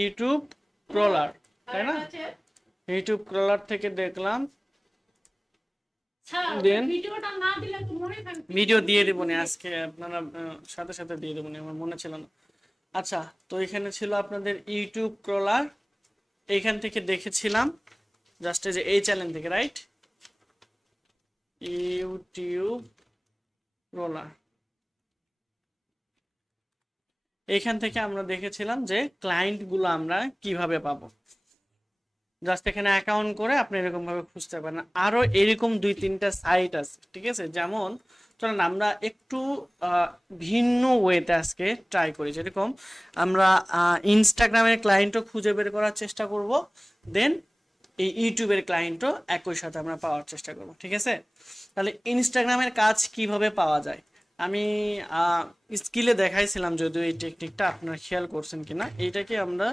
YouTube crawler, তাই না? YouTube crawler থেকে দেখলাম, দেন ভিডিও দিয়ে দেবো না আজকে, আপনারা সাথে সাথে দিয়ে দেবো না, আমার মনে ছিল না। আচ্ছা, তো এখানে ছিল আপনাদের ইউটিউব ক্রলার, এইখান থেকে দেখেছিলাম জাস্ট এই যে এই চ্যানেল থেকে, রাইট? ইউটিউব ক্রলার, এইখান থেকে আমরা দেখেছিলাম যে ক্লায়েন্ট গুলো আমরা কিভাবে পাবো। জাস্ট এখানে অ্যাকাউন্ট করে আপনি এরকম ভাবে খুঁজতে পারেন। আরো এরকম 2-3টা সাইট আছে, ঠিক আছে? যেমন চলেন আমরা একটু ভিন্ন ওয়েতে আজকে ট্রাই করি। যেরকম আমরা ইনস্টাগ্রামের ক্লায়েন্টও খুঁজে বের করার চেষ্টা করব, দেন এই ইউটিউবের ক্লায়েন্টও একই সাথে আমরা পাওয়ার চেষ্টা করব, ঠিক আছে? তাহলে ইনস্টাগ্রামের কাজ কিভাবে পাওয়া যায় আমি স্কিলে দেখাইছিলাম, যদিও এই টেকনিকটা আপনারা খেয়াল করছেন কিনা, এইটাকে আমরা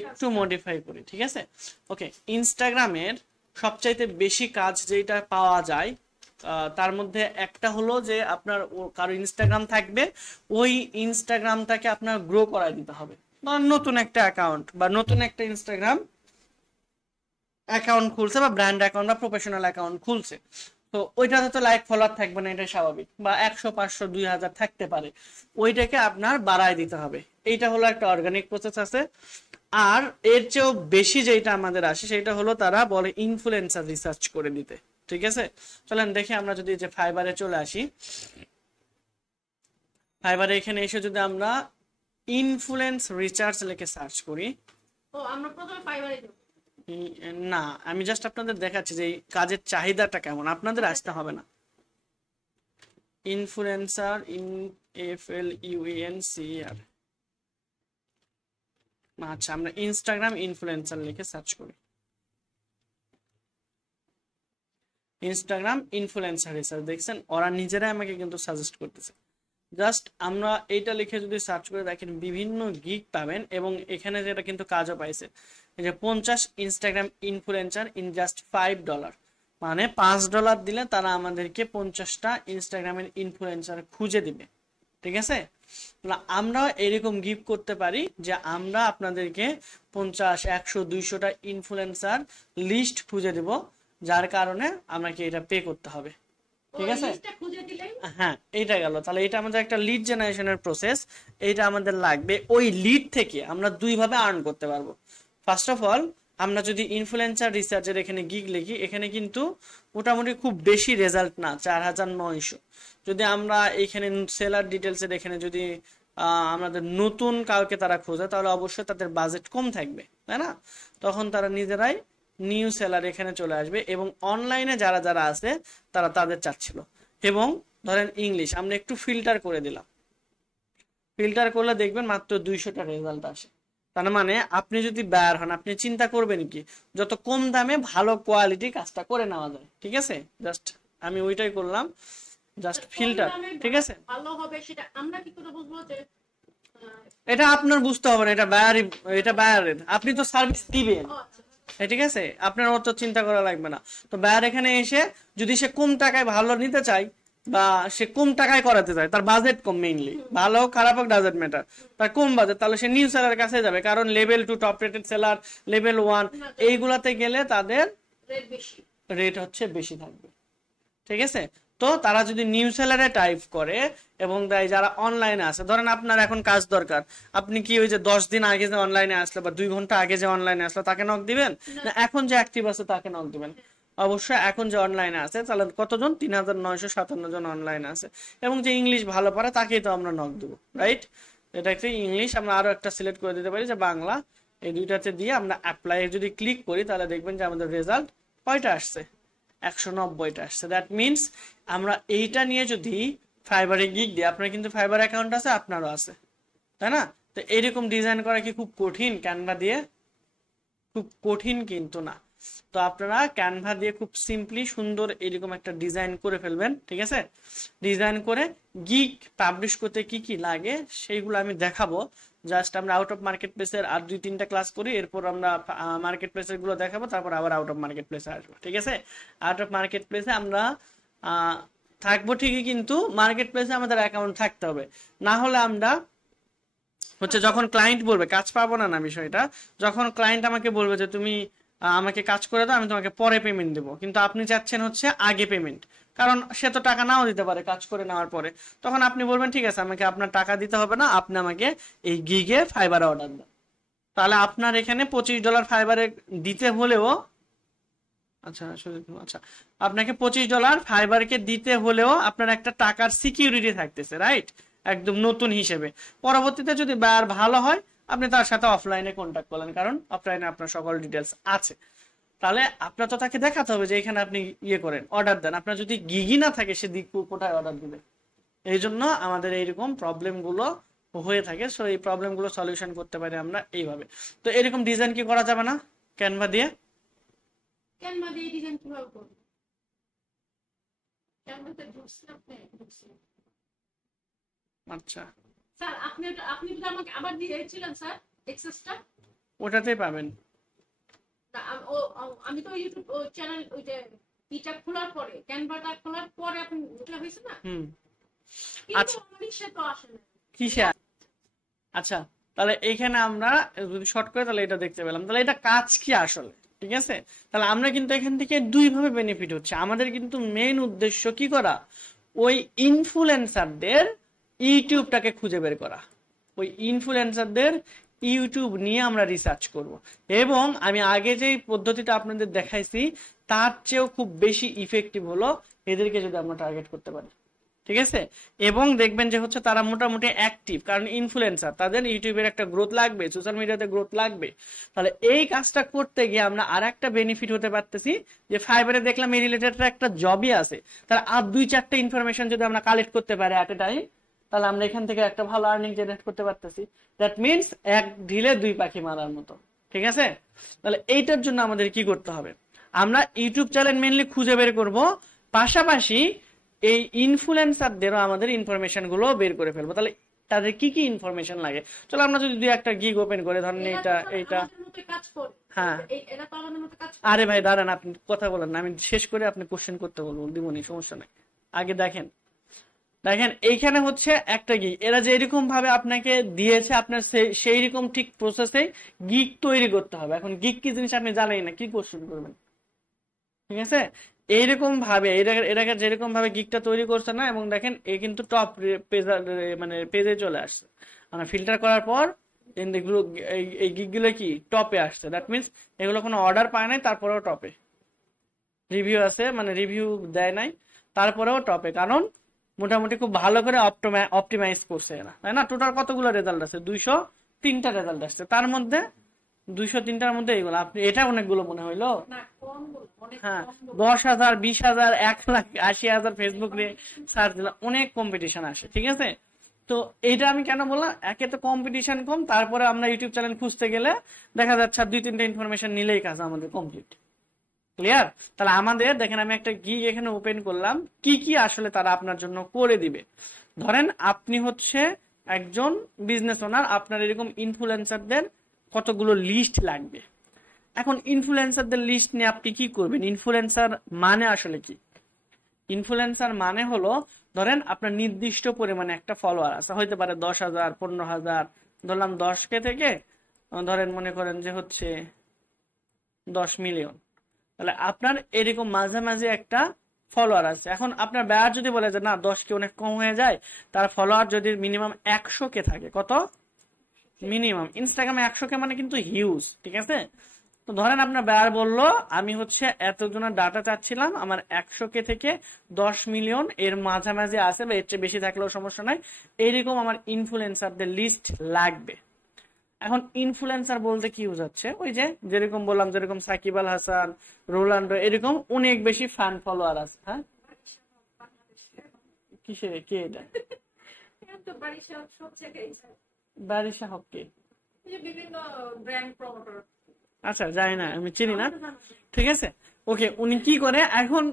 একটু মডিফাই করি, ঠিক আছে? ওকে, ইনস্টাগ্রামের সবচাইতে বেশি কাজ যেটা পাওয়া যায় তার মধ্যে একটা হলো যে আপনার কারো ইনস্টাগ্রাম থাকবে, ওই ইনস্টাগ্রামটাকে আপনার গ্রো করায় দিতে হবে। ধরেন নতুন একটা অ্যাকাউন্ট বা নতুন একটা ইনস্টাগ্রাম অ্যাকাউন্ট খুলছে, বা ব্র্যান্ড অ্যাকাউন্ট বা প্রফেশনাল অ্যাকাউন্ট খুলছে, তো ওইটাতে তো লাইক ফলোয়ার থাকবে না, এটা স্বাভাবিক, বা 100, 500, 2000 থাকতে পারে, ওইটাকে আপনার বাড়ায় দিতে হবে। এইটা হলো একটা অর্গানিক প্রসেস আছে। আর এর চেয়েও বেশি যেটা আমাদের আসে সেটা হলো তারা বলে ইনফ্লুয়েন্সার রিসার্চ করে দিতে, ঠিক আছে? চলেন দেখি আমরা যদি যে ফাইবারে চলে আসি, ফাইবারে এখানে এসে যদি আমরা ইনফ্লুয়েন্স রিসার্চ লিখে সার্চ করি, আমরা প্রথমে ফাইবারে যাব না, আমি জাস্ট আপনাদের দেখাচ্ছি যে কাজের চাহিদাটা কেমন, আপনাদের আসতে হবে না। ইনফ্লুয়েন্সার, INFLUENCER, আচ্ছা আমরা ইনস্টাগ্রাম ইনফ্লুয়েন্সার লিখে সার্চ করি, ইনস্টাগ্রাম ইনফ্লুয়েন্সার রিসার্চ, দেখছেন ওরা নিজেরাই আমাকে কিন্তু সাজেস্ট করতেছে। জাস্ট আমরা এইটা লিখে যদি সার্চ করে দেখেন বিভিন্ন গিগ পাবেন, এবং এখানে যেটা কিন্তু কাজও পাইছে, এই যে 50 ইনস্টাগ্রাম ইনফ্লুয়েন্সার ইন জাস্ট $5, মানে $5 দিলে তারা আমাদেরকে 50টা ইনস্টাগ্রামের ইনফ্লুয়েন্সার খুঁজে দিবে, ঠিক আছে? আমরা এরকম গিফট করতে পারি যে আমরা আপনাদেরকে 50, 100, 200টা ইনফ্লুয়েন্সার লিস্ট খুঁজে দেব, যার কারণে আমাকে এটা পে করতে হবে, ঠিক আছে? হ্যাঁ, এইটা গেল। তাহলে এটা আমাদের একটা লিড জেনারেশনের প্রসেস, এইটা আমাদের লাগবে। ওই লিড থেকে আমরা দুই ভাবে আর্ন করতে পারবো। ফার্স্ট অফ অল, আমরা যদি ইনফ্লুয়েন্সার রিসার্চের এখানে গিগ লিখি, এখানে কিন্তু মোটামুটি খুব বেশি রেজাল্ট না, 4900। যদি আমরা এখানে সেলার ডিটেলসের এখানে যদি আমাদের নতুন কাউকে তারা খোঁজে, তাহলে অবশ্যই তাদের বাজেট কম থাকবে, তাই না? তখন তারা নিজেরাই নিউ সেলার এখানে চলে আসবে, এবং অনলাইনে যারা যারা আছে তারা তাদের চাচ্ছিল। এবং ধরেন ইংলিশ আমরা একটু ফিল্টার করে দিলাম, ফিল্টার করলে দেখবেন মাত্র 200টা রেজাল্ট আসে। তার মানে আপনি যদি বায়ার হন, আপনি চিন্তা করবেন কি যত কম দামে ভালো কোয়ালিটি কাজটা করে নেওয়া যায়, ঠিক আছে? জাস্ট আমি ওইটাই করলাম, জাস্ট ফিল্টার, ঠিক আছে? ভালো হবে সেটা আমরা কি করে বুঝবো যে এটা আপনার বুঝতে হবে না, এটা বায়ারই, এটা বায়ারের, আপনি তো সার্ভিস দিবেন, ঠিক আছে? আপনার অত চিন্তা করা লাগবে না। তো বায়ার এখানে এসে যদি সে কম টাকায় ভালো নিতে চায়, বা সে কম টাকায় করাতে চায়, তার বাজেট কম, মেইনলি ভালো খারাপ হোক ডাজন্ট ম্যাটার, তার কম বাজেট, তাহলে সে নিউ সেলার কাছে যাবে, কারণ level 2 top rated seller, level 1 এইগুলাতে গেলে তাদের রেট হচ্ছে বেশি থাকবে, ঠিক আছে? তো তারা যদি নিউ সেলারে টাইপ করে এবং দেয় যারা অনলাইনে আছে, ধরেন আপনার এখন কাজ দরকার, আপনি কি ওই যে 10 দিন আগে যে অনলাইনে আসলো বা 2 ঘন্টা আগে যে অনলাইনে আসলো তাকে নক দিবেন, না এখন যে অ্যাক্টিভ আছে তাকে নক দিবেন? অবশ্যই এখন যে অনলাইনে আছে। তাহলে কতজন? 3957 জন অনলাইনে আছে, এবং যে ইংলিশ ভালো পারে তাকেই তো আমরা নক দেবো, রাইট? এটা একটা ইংলিশ, আমরা আরো একটা সিলেক্ট করে দিতে পারি যে বাংলা, এই দুইটাতে দিয়ে আমরা অ্যাপ্লাই যদি ক্লিক করি, তাহলে দেখবেন যে আমাদের রেজাল্ট কয়টা আসছে? 190টা আসছে। দ্যাট মিনস আমরা এইটা নিয়ে যদি ফাইবারে গিগ দিই, আপনার কিন্তু ফাইবার অ্যাকাউন্ট আছে, আপনারও আছে, তাই না? তো এইরকম ডিজাইন করা কি খুব কঠিন? ক্যানভা দিয়ে খুব কঠিন কিন্তু না। তো আপনারা ক্যানভা দিয়ে খুব সিম্পলি সুন্দর এরকম একটা ডিজাইন করে ফেলবেন, ঠিক আছে? ডিজাইন করে গিগ পাবলিশ করতে কি কি লাগে সেইগুলো আমি দেখাবো। জাস্ট আমরা আউট অফ মার্কেট প্লেসের আর 2-3টা ক্লাস করি, এরপর আমরা মার্কেট প্লেসের গুলো দেখাবো, তারপর আবার আউট অফ মার্কেট প্লেসে আসবো, ঠিক আছে? আউট অফ মার্কেট প্লেসে আমরা থাকবো ঠিকই, কিন্তু মার্কেট প্লেসে আমাদের অ্যাকাউন্ট থাকতে হবে, না হলে আমরা হচ্ছে যখন ক্লায়েন্ট বলবে কাজ পাবো না বিষয়টা, যখন ক্লায়েন্ট আমাকে বলবে যে তুমি আমাকে কাজ করে দাও, আমি তোমাকে পরে পেমেন্ট দেবো, কিন্তু আপনি চাচ্ছেন হচ্ছে আগে পেমেন্ট, কারণ সে তো টাকা নাও দিতে পারে কাজ করে নেওয়ার পরে। তখন আপনি বলবেন ঠিক আছে আমাকে আপনার টাকা দিতে হবে না, আপনি আমাকে এই গিগে ফাইবারে অর্ডার দেন। তাহলে আপনার এখানে $25 ফাইবারে দিতে হলেও, আচ্ছা আচ্ছা, আপনাকে $25 ফাইবারকে দিতে হলেও আপনার একটা টাকার সিকিউরিটি থাকতেছে, রাইট, একদম নতুন হিসেবে। পরবর্তীতে যদি বায়ার ভালো হয় আপনি তার সাথে অফলাইনে কন্ট্যাক্ট করলেন, কারণ অফলাইনে আপনার সকল ডিটেলস আছে। তাহলে আপনার তো তাকে দেখাতে হবে যে এখানে আপনি ইয়ে করেন, অর্ডার দেন। আপনার যদি গিগি না থাকে সে দিক কোথায় অর্ডার দিবে? এই জন্য আমাদের এইরকম প্রবলেম গুলো হয়ে থাকে। সো এই প্রবলেম গুলো সলিউশন করতে পারি আমরা এইভাবে। তো এরকম ডিজাইন কি করা যাবে না ক্যানভা দিয়ে? ক্যানভা দিয়ে ডিজাইন কিভাবে করব? ক্যানভাতে ঢুকছি আপনি ঢুকছি। আচ্ছা স্যার আপনি যদি আমাকে আবার দিয়েছিলেন স্যার এক্সেসটা, ওটাতেই পাবেন। আমি তো ইউটিউব চ্যানেল ওই যে ইটা খোলার পরে, ক্যানভাটা খোলার পরে আপনি ওটা হয়েছে না, কিন্তু আমার ইচ্ছা তো আসে না। কিসে? আচ্ছা তাহলে এইখানে আমরা যদি শর্ট করে তাহলে এটা দেখতে পেলাম। তাহলে এটা কাজ কি আসলে? ঠিক আছে, তাহলে আমরা কিন্তু এখান থেকে দুই ভাবে বেনিফিট হচ্ছে। আমাদের কিন্তু মেইন উদ্দেশ্য কি করা, ওই ইনফ্লুয়েন্সারদের ইউটিউবটাকে খুঁজে বের করা। ওই ইনফ্লুয়েন্সারদের ইউটিউব নিয়ে আমরা রিসার্চ করব, এবং আমি আগে যেই পদ্ধতিটা আপনাদের দেখাইছি তার চেয়েও খুব বেশি ইফেক্টিভ হলো এদেরকে যদি আমরা টার্গেট করতে পারি। ঠিক আছে, এবং দেখবেন যে হচ্ছে তারা মোটামুটি অ্যাক্টিভ, কারণ ইনফ্লুয়েন্সার, তাদের ইউটিউবের একটা গ্রোথ লাগবে, সোশ্যাল মিডিয়াতে গ্রোথ লাগবে। তাহলে এই কাজটা করতে গিয়ে আমরা আর একটা বেনিফিট হতে পারতেছি যে ফাইবারে দেখলাম এই রিলেটেড একটা জবই আছে, তাহলে আর 2-4টা ইনফরমেশন যদি আমরা কালেক্ট করতে পারি এট এ টাইম, তাহলে আমরা এখান থেকে একটা ভালো আর্নিং জেনারেট করতে পারতেছি। দ্যাট মিনস এক ঢিলে দুই পাখি মারার মতো। ঠিক আছে, তাহলে এইটার জন্য আমাদের কি করতে হবে, আমরা ইউটিউব চ্যানেল মেনলি খুঁজে বের করব, পাশাপাশি এই ইনফ্লুয়েন্সারদেরও আমাদের ইনফরমেশন গুলো বের করে ফেলবো। তাহলে তাদের কি কি ইনফরমেশন লাগে, চলো আমরা যদি দুই একটা গিগ ওপেন করে ধরেন এইটা। হ্যাঁ আরে ভাই দাঁড়ান, আপনি কথা বলেন না, আমি শেষ করে আপনি কোশ্চেন করতে বলবো, দিবনি, সমস্যা নাই। আগে দেখেন এইখানে হচ্ছে একটা গিগ, এরা যে এরকম ভাবে আপনাকে দিয়েছে, আপনার সেই রকম ঠিক প্রসেসে গিগ তৈরি করতে হবে। এখন গিগ কি জিনিস আপনি জানেন না, কি কোশ্চেন করবেন? ঠিক আছে, এইরকম ভাবে এটাকে যেরকম ভাবে গিগটা তৈরি করছে না, এবং দেখেন এ কিন্তু টপ মানে পেজে চলে আসছে, মানে ফিল্টার করার পর এই গিগগুলো কি টপে আসছে। দ্যাট মিনস এগুলো কোনো অর্ডার পায় নাই, তারপরেও টপে। রিভিউ আছে, মানে রিভিউ দেয় নাই, তারপরেও টপে, কারণ মোটামুটি খুব ভালো করে অপটিমাইজ করছে এরা, তাই না? টোটাল কতগুলো রেজাল্ট আছে? 203টা রেজাল্ট আসছে, তার মধ্যে 203টার মধ্যে এইগুলো। আপনি এটা অনেকগুলো মনে হইলো? হ্যাঁ, 10,000, 20,000, 1,00,000, 80,000 ফেসবুক রে সার্চ দিলাম, অনেক কম্পিটিশন আসে। ঠিক আছে, তো এইটা আমি কেন বললাম, একে তো কম্পিটিশন কম, তারপরে আমরা ইউটিউব চ্যানেল খুঁজতে গেলে দেখা যাচ্ছে 2-3টা ইনফরমেশন নিলেই কাজ আমাদের কমপ্লিট। ক্লিয়ার? তাহলে আমাদের দেখেন, আমি একটা গিগ এখানে ওপেন করলাম, কি কি আসলে তারা আপনার জন্য করে দিবে। ধরেন আপনি হচ্ছে একজন বিজনেস ওনার, আপনার এরকম ইনফ্লুয়েন্সারদের কতগুলো লিস্ট লাগবে। এখন ইনফ্লুয়েন্সারদের লিস্ট নিয়ে আপনি কি করবেন? ইনফ্লুয়েন্সার মানে আসলে কি? ইনফ্লুয়েন্সার মানে হলো, ধরেন আপনার নির্দিষ্ট পরিমাণে একটা ফলোয়ার আছে, হইতে পারে 10,000, 15,000, ধরলাম 10K থেকে ধরেন মনে করেন যে হচ্ছে 10 মিলিয়ন। তাহলে আপনার এরকম মাঝামাঝি একটা ফলোয়ার আছে। এখন আপনার বায়ার যদি বলে যে না 10K অনেক কম হয়ে যায়, তার ফলোয়ার যদি মিনিমাম 100K থাকে, কত মিনিমাম, ইনস্টাগ্রামে 100K মানে কিন্তু হিউজ। ঠিক আছে, তো ধরেন আপনার বায়ার বললো আমি হচ্ছে এতজনের ডাটা চাচ্ছিলাম, আমার 100K থেকে 10 মিলিয়ন এর মাঝামাঝি আছে, বা এর চেয়ে বেশি থাকলেও সমস্যা নাই, এইরকম আমার ইনফ্লুয়েন্সারদের লিস্ট লাগবে। এখন ইনফ্লুয়েন্সার বলতে কি বোঝাচ্ছে, ওই যে যেরকম বললাম, যেরকম সাকিব আল হাসান, রোনাল্ডো, এরকম অনেক বেশি ফ্যান ফলোয়ার আছে। হ্যাঁ, কিসে কে এটা? বারিশা হক কে? আচ্ছা জানি না, আমি চিনি না। ঠিক আছে, ওকে, উনি কি করে এখন,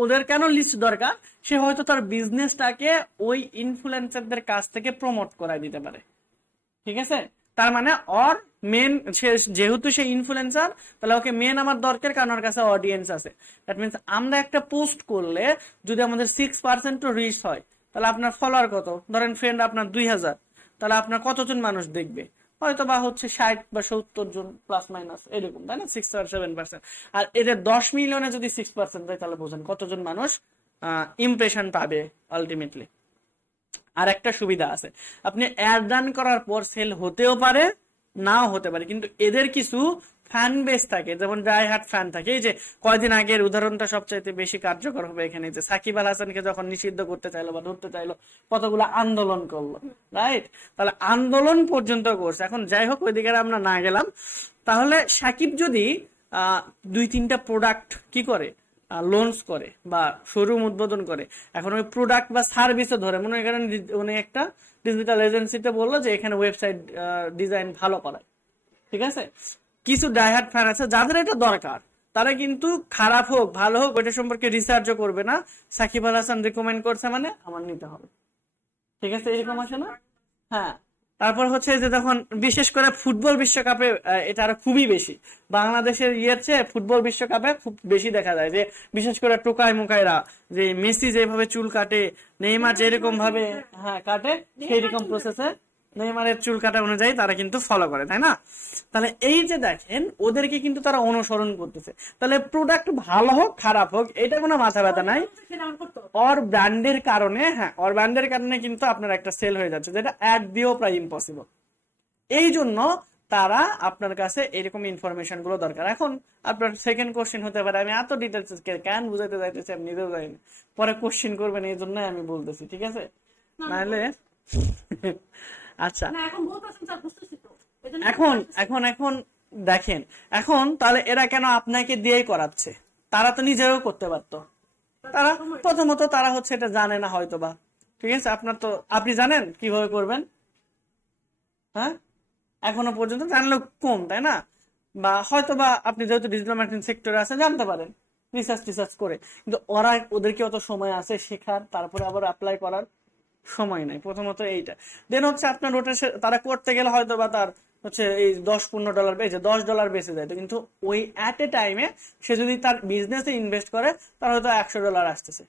ওদের কেন লিস্ট দরকার, সে হয়তো তার বিজনেসটাকে ওই ইনফ্লুয়েন্সারদের কাছ থেকে প্রমোট করাই দিতে পারে। ঠিক আছে, তার মানে ওর মেন, যেহেতু সে ইনফ্লুয়েন্সার, তাহলে ওকে মেন আমার দরকার, কারণ ওর কাছে অডিয়েন্স আছে। দ্যাট মিনস আমরা একটা পোস্ট করলে যদি আমাদের 6% রিচ হয়, তাহলে আপনার ফলোয়ার কত, ধরেন ফ্রেন্ড আপনার 2,000, তাহলে আপনার কতজন মানুষ দেখবে? হয়তো বা হচ্ছে 60 বা 70 জন প্লাস মাইনাস এরকম, তাই না? 6 or 7%। আর এদের 10 মিলিয়নে যদি 6% দেয় তাহলে বোঝেন কতজন মানুষ ইমপ্রেশন পাবে আলটিমেটলি। আর একটা সুবিধা আছে, আপনি অ্যাড রান করার পর সেল হতেও পারে নাও হতে পারে, কিন্তু এদের কিছু ফ্যান বেস থাকে, যেমন ডাই হার্ট ফ্যান থাকে। এই যে কয়দিন আগের উদাহরণটা সবচাইতে বেশি কার্যকর হবে এখানে, যে সাকিব আল হাসানকে যখন নিষিদ্ধ করতে চাইলো বা ধরতে চাইলো, কতগুলো আন্দোলন করলো, রাইট? তাহলে আন্দোলন পর্যন্ত করছে। এখন যাই হোক, ওইদিকে আমরা না গেলাম। তাহলে সাকিব যদি 2-3টা প্রোডাক্ট কি করে লঞ্চ করে বা শোরুম উদ্বোধন করে, এখন ওই প্রোডাক্ট বা সার্ভিসও ধরে, মনে করেন উনি একটা ডিজিটাল এজেন্সিতে বললো যে এখানে ওয়েবসাইট ডিজাইন ভালো করায়, ঠিক আছে? কিছু ডাইহার্ট ফ্যান আছে যাদের এটা দরকার, তারা কিন্তু খারাপ হোক ভালো হোক ওইটা সম্পর্কে রিসার্চও করবে না। সাকিব আল হাসান রিকমেন্ড করছে মানে আমার নিতে হবে, ঠিক আছে? এরকম আছে না? হ্যাঁ। তারপর হচ্ছে যে যখন বিশেষ করে ফুটবল বিশ্বকাপে এটা আরো খুবই বেশি, বাংলাদেশের ইয়ের চেয়ে ফুটবল বিশ্বকাপে খুব বেশি দেখা যায় যে বিশেষ করে টোকাই মুকাইরা, যে মেসি যেভাবে চুল কাটে, নেইমার যেরকম ভাবে কাটে, সেই রকম প্রসেসে নেইমারের চুল কাটা অনুযায়ী তারা কিন্তু ফলো করে, তাই না? তাহলে এই যে দেখেন ওদেরকে কিন্তু তারা অনুসরণ করতেছে। তাহলে প্রোডাক্ট ভালো হোক খারাপ হোক এটা কোনো মাথা ব্যথা নাই, ওর ব্র্যান্ডের কারণে, ওর ব্র্যান্ডের কারণে কিন্তু আপনার একটা সেল হয়ে যাচ্ছে, যেটা অ্যাড দিয়েও প্রায় ইম্পসিবল। এই জন্য তারা আপনার কাছে এরকম ইনফরমেশন গুলো দরকার। এখন আপনার সেকেন্ড কোশ্চেন হতে পারে, আমি এত ডিটেলস কেন বুঝাইতে যাইতেছি আমি নিজেও জানি না, পরে কোশ্চেন করবেন এই জন্য আমি বলতেছি, ঠিক আছে? নাহলে আচ্ছা, এখন এখন এখন দেখেন, এখন তাহলে এরা কেন আপনাকে দিয়েই করাচ্ছে? তারা তো নিজেও করতে পারতো। তারা প্রথমত তারা হচ্ছে এটা জানে না হয়তো বা, ঠিক আছে? আপনি জানেন কিভাবে করবেন? হ্যাঁ, এখনো পর্যন্ত জানলেও কম, তাই না? বা হয়তো বা আপনি যেহেতু ডিজিটাল মার্কেটিং সেক্টরে আছে জানতে পারেন রিসার্চ করে, কিন্তু ওদেরকে অত সময় আছে শেখার, তারপরে আবার অ্যাপ্লাই করার সময় নাই। প্রথমত এইটা। দেন হচ্ছে আপনার ওটা তারা করতে গেলে হয়তো বা তার হচ্ছে এই $10-15 বেঁচে $10 বেঁচে যায়, কিন্তু ওই অ্যাট এ টাইমে সে যদি তার বিজনেসে ইনভেস্ট করে তার হয়তো $100 আসতেছে,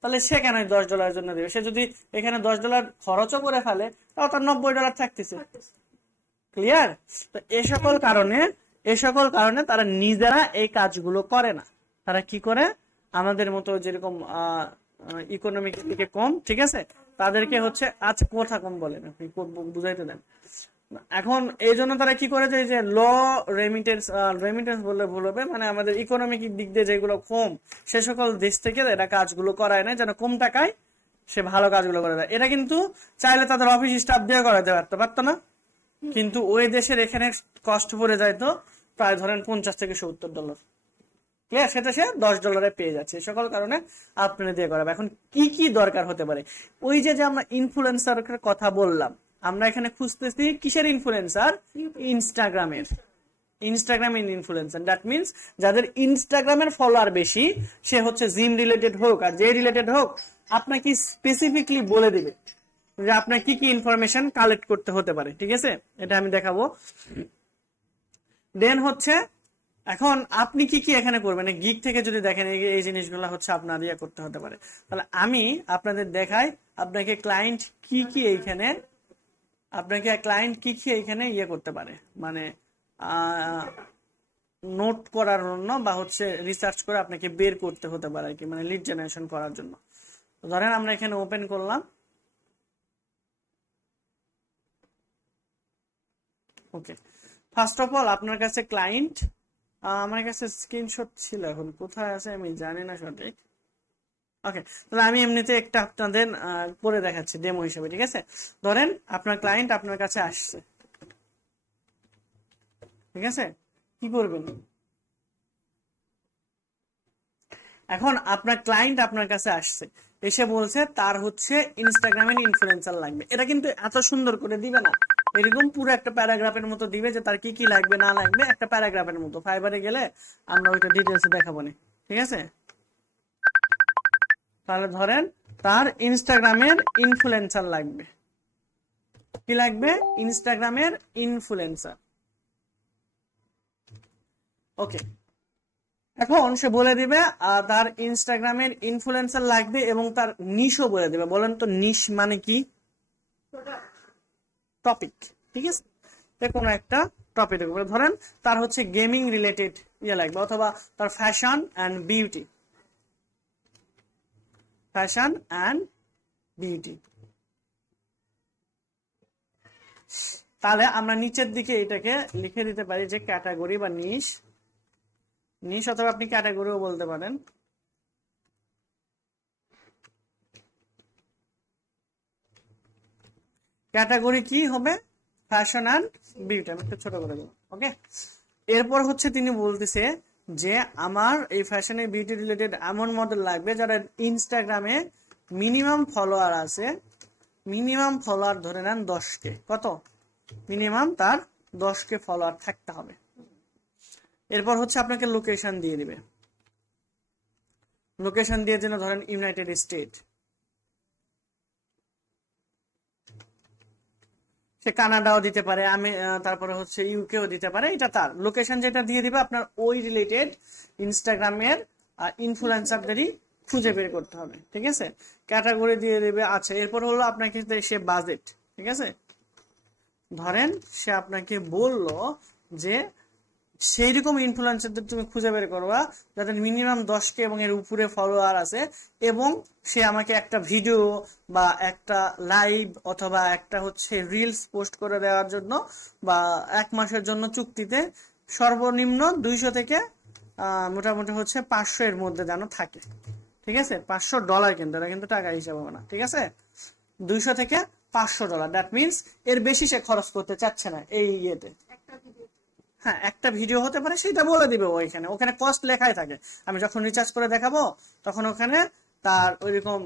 তাহলে সে কেন $10 জন্য দেবে? সে যদি এখানে $10 খরচও করে ফেলে তাও তার $90 থাকতেছে। ক্লিয়ার? তো এই সকল কারণে তারা নিজেরা এই কাজগুলো করে না। তারা কি করে, আমাদের মতো যেরকম ইকোনমিক দিকে কম, ঠিক আছে, তাদেরকে হচ্ছে আজ কথা কম বলেন, আপনি বুঝাইতে দেন। এখন এই জন্য তারা কি করে, যে ল রেমিটেন্স বললে ভুল হবে, মানে আমাদের ইকোনমিক দিক দিয়ে যেগুলো কম সে সকল দেশ থেকে এরা কাজগুলো করায় না, যেন কম টাকায় সে ভালো কাজগুলো করে দেয়। এটা কিন্তু চাইলে তাদের অফিস স্টাফ দিয়ে করাতে পারতো না, কিন্তু ওই দেশের এখানে কষ্ট পড়ে যায় তো প্রায় ধরেন $50-70। ক্লিয়ার? সেটা সে $10 পেয়ে যাচ্ছে। সকল কারণে আপনার দিয়ে করাবে। এখন কি দরকার হতে পারে? ওই যে আমরা ইনফ্লুয়েন্সার কথা বললাম, আমরা এখানে খুঁজতেছি কিসের ইনফ্লুয়েন্সার? ইনস্টাগ্রামের ইনফ্লুয়েন্সার। দ্যাট মিনস যাদের ইনস্টাগ্রামের ফলোয়ার বেশি, সে হচ্ছে জিম রিলেটেড হোক আর যে রিলেটেড হোক, আপনাকে স্পেসিফিকলি বলে দিবে যে আপনার কি ইনফরমেশন কালেক্ট করতে হতে পারে, ঠিক আছে? এটা আমি দেখাবো। দেন হচ্ছে এখন আপনি কি এখানে করবেন, গিগ থেকে যদি দেখেন এই জিনিসগুলো হচ্ছে আপনার ইয়ে করতে হতে পারে। তাহলে আমি আপনাদের দেখাই আপনাকে ক্লায়েন্ট কি এইখানে ইয়ে করতে পারে, মানে নোট করার জন্য বা হচ্ছে রিসার্চ করে আপনাকে বের করতে হতে পারে আর কি, মানে লিড জেনারেশন করার জন্য। ধরেন আমরা এখানে ওপেন করলাম, ওকে। ফার্স্ট অফ অল আপনার কাছে ক্লায়েন্ট, আমার কাছে স্ক্রিনশট ছিল, এখন কোথায় আছে আমি জানি না সঠিক। ওকে, তাহলে আমি এমনিতে একটা আপনাদের করে দেখাচ্ছি ডেমো হিসেবে, ঠিক আছে? ধরেন আপনার ক্লায়েন্ট আপনার কাছে আসছে, ঠিক আছে? কি করবেন? এখন আপনার ক্লায়েন্ট আপনার কাছে আসছে, এসে বলছে তার হচ্ছে ইনস্টাগ্রামের ইনফ্লুয়েন্সার লাগবে। এটা কিন্তু এত সুন্দর করে দিবে না, এরকম পুরো একটা প্যারাগ্রাফের মতো দিবে যে তার কি লাগবে না লাগবে, একটা প্যারাগ্রাফের মতো। ফাইবারে গেলে আমরা ওইটা ডিটেলসে দেখাবো না, ঠিক আছে? তাহলে ধরেন তার ইনস্টাগ্রামের ইনফ্লুয়েন্সার লাগবে। কি লাগবে? ইনস্টাগ্রামের ইনফ্লুয়েন্সার। ওকে, এখন সে বলে দিবে তার ইনস্টাগ্রামের ইনফ্লুয়েন্সার লাগবে এবং তার নিশও বলে দিবে। বলেন তো নিশ মানে কি? টপিক, ঠিক আছে, কোনো একটা টপিকের উপরে ধরেন তার হচ্ছে গেমিং রিলেটেড ইয়ে লাগবে, অথবা তার fashion and beauty, fashion and beauty. তাহলে আমরা নিচের দিকে এটাকে লিখে দিতে পারি যে ক্যাটাগরি বা নিশ, অথবা আপনি ক্যাটাগরিও বলতে পারেন। ক্যাটাগরি কি হবে? Fashion and beauty. আমি একটু ছোট করে দেবো, ওকে। এরপর হচ্ছে তিনি বলতেছে যে আমার এই ফ্যাশন এন্ড বিউটি রিলেটেড এমন মডেল লাগবে যারা ইনস্টাগ্রামে মিনিমাম ফলোয়ার আছে, মিনিমাম ফলোয়ার ধরে নেন 10K, কত মিনিমাম তার 10K ফলোয়ার থাকতে হবে। এরপর হচ্ছে আপনাকে লোকেশন দিয়ে দিবে, লোকেশন দিয়ে যেন ধরেন ইউনাইটেড স্টেট, সে কানাডাও দিতে পারে, আমি তারপরে হচ্ছে ইউকেও দিতে পারে, এটা তার লোকেশন যেটা দিয়ে দিবে আপনার ওই রিলেটেড ইনস্টাগ্রামের ইনফ্লুয়েন্সারদেরই খুঁজে বের করতে হবে, ঠিক আছে। ক্যাটাগরি দিয়ে দেবে। আচ্ছা, এরপর হলো আপনাকে সে বাজেট, ঠিক আছে, ধরেন সে আপনাকে বলল যে সেই রকম ইনফ্লুয়েন্সারদের তুমি খুঁজে বের করবা যাদের মিনিমাম 10K এবং এর উপরে ফলোয়ার আছে, এবং সে আমাকে একটা ভিডিও বা একটা লাইভ অথবা একটা হচ্ছে রিলস পোস্ট করে দেওয়ার জন্য বা 1 মাসের জন্য চুক্তিতে সর্বনিম্ন 200 থেকে মোটামুটি হচ্ছে 500 এর মধ্যে যেন থাকে, ঠিক আছে। $500 কিন্তু, এটা কিন্তু টাকা হিসাব হবে না, ঠিক আছে। 200 থেকে $500, দ্যাট মিনস এর বেশি সে খরচ করতে চাচ্ছে না এই ইয়েতে। হ্যাঁ, একটা ভিডিও হতে পারে, সেটা বলে দিবে ওইখানে, ওখানে কস্ট লেখাই থাকে। আমি যখন রিচার্জ করে দেখাবো তখন ওখানে তার ওইরকম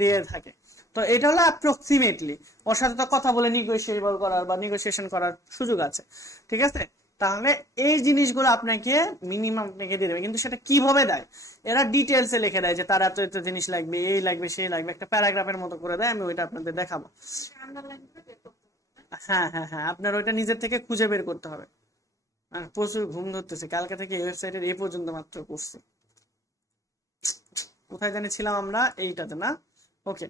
দিয়ে থাকে। তো এটা হলো অ্যাপ্রক্সিমেটলি, ওর সাথে তো কথা বলে নিগোশিয়েবল করার বা নিগোসিয়েশন করার সুযোগ আছে, ঠিক আছে। তাহলে এই জিনিসগুলো আপনাকে মিনিমাম আপনাকে দিয়ে দেবে, কিন্তু সেটা কিভাবে দেয় এরা ডিটেলসে লিখে দেয় যে তার এত এত জিনিস লাগবে, এই লাগবে সেই লাগবে, একটা প্যারাগ্রাফের মতো করে দেয়। আমি ওইটা আপনাদের দেখাবো। হ্যাঁ হ্যাঁ হ্যাঁ, আপনার ওইটা নিজের থেকে খুঁজে বের করতে হবে। প্রচুর ঘুম ধরতেছে, কালকে থেকে এই ওয়েবসাইটের এই পর্যন্ত মাত্র করছি। কোথায় জানি ছিলাম আমরা, এইটাতে না, ওকে।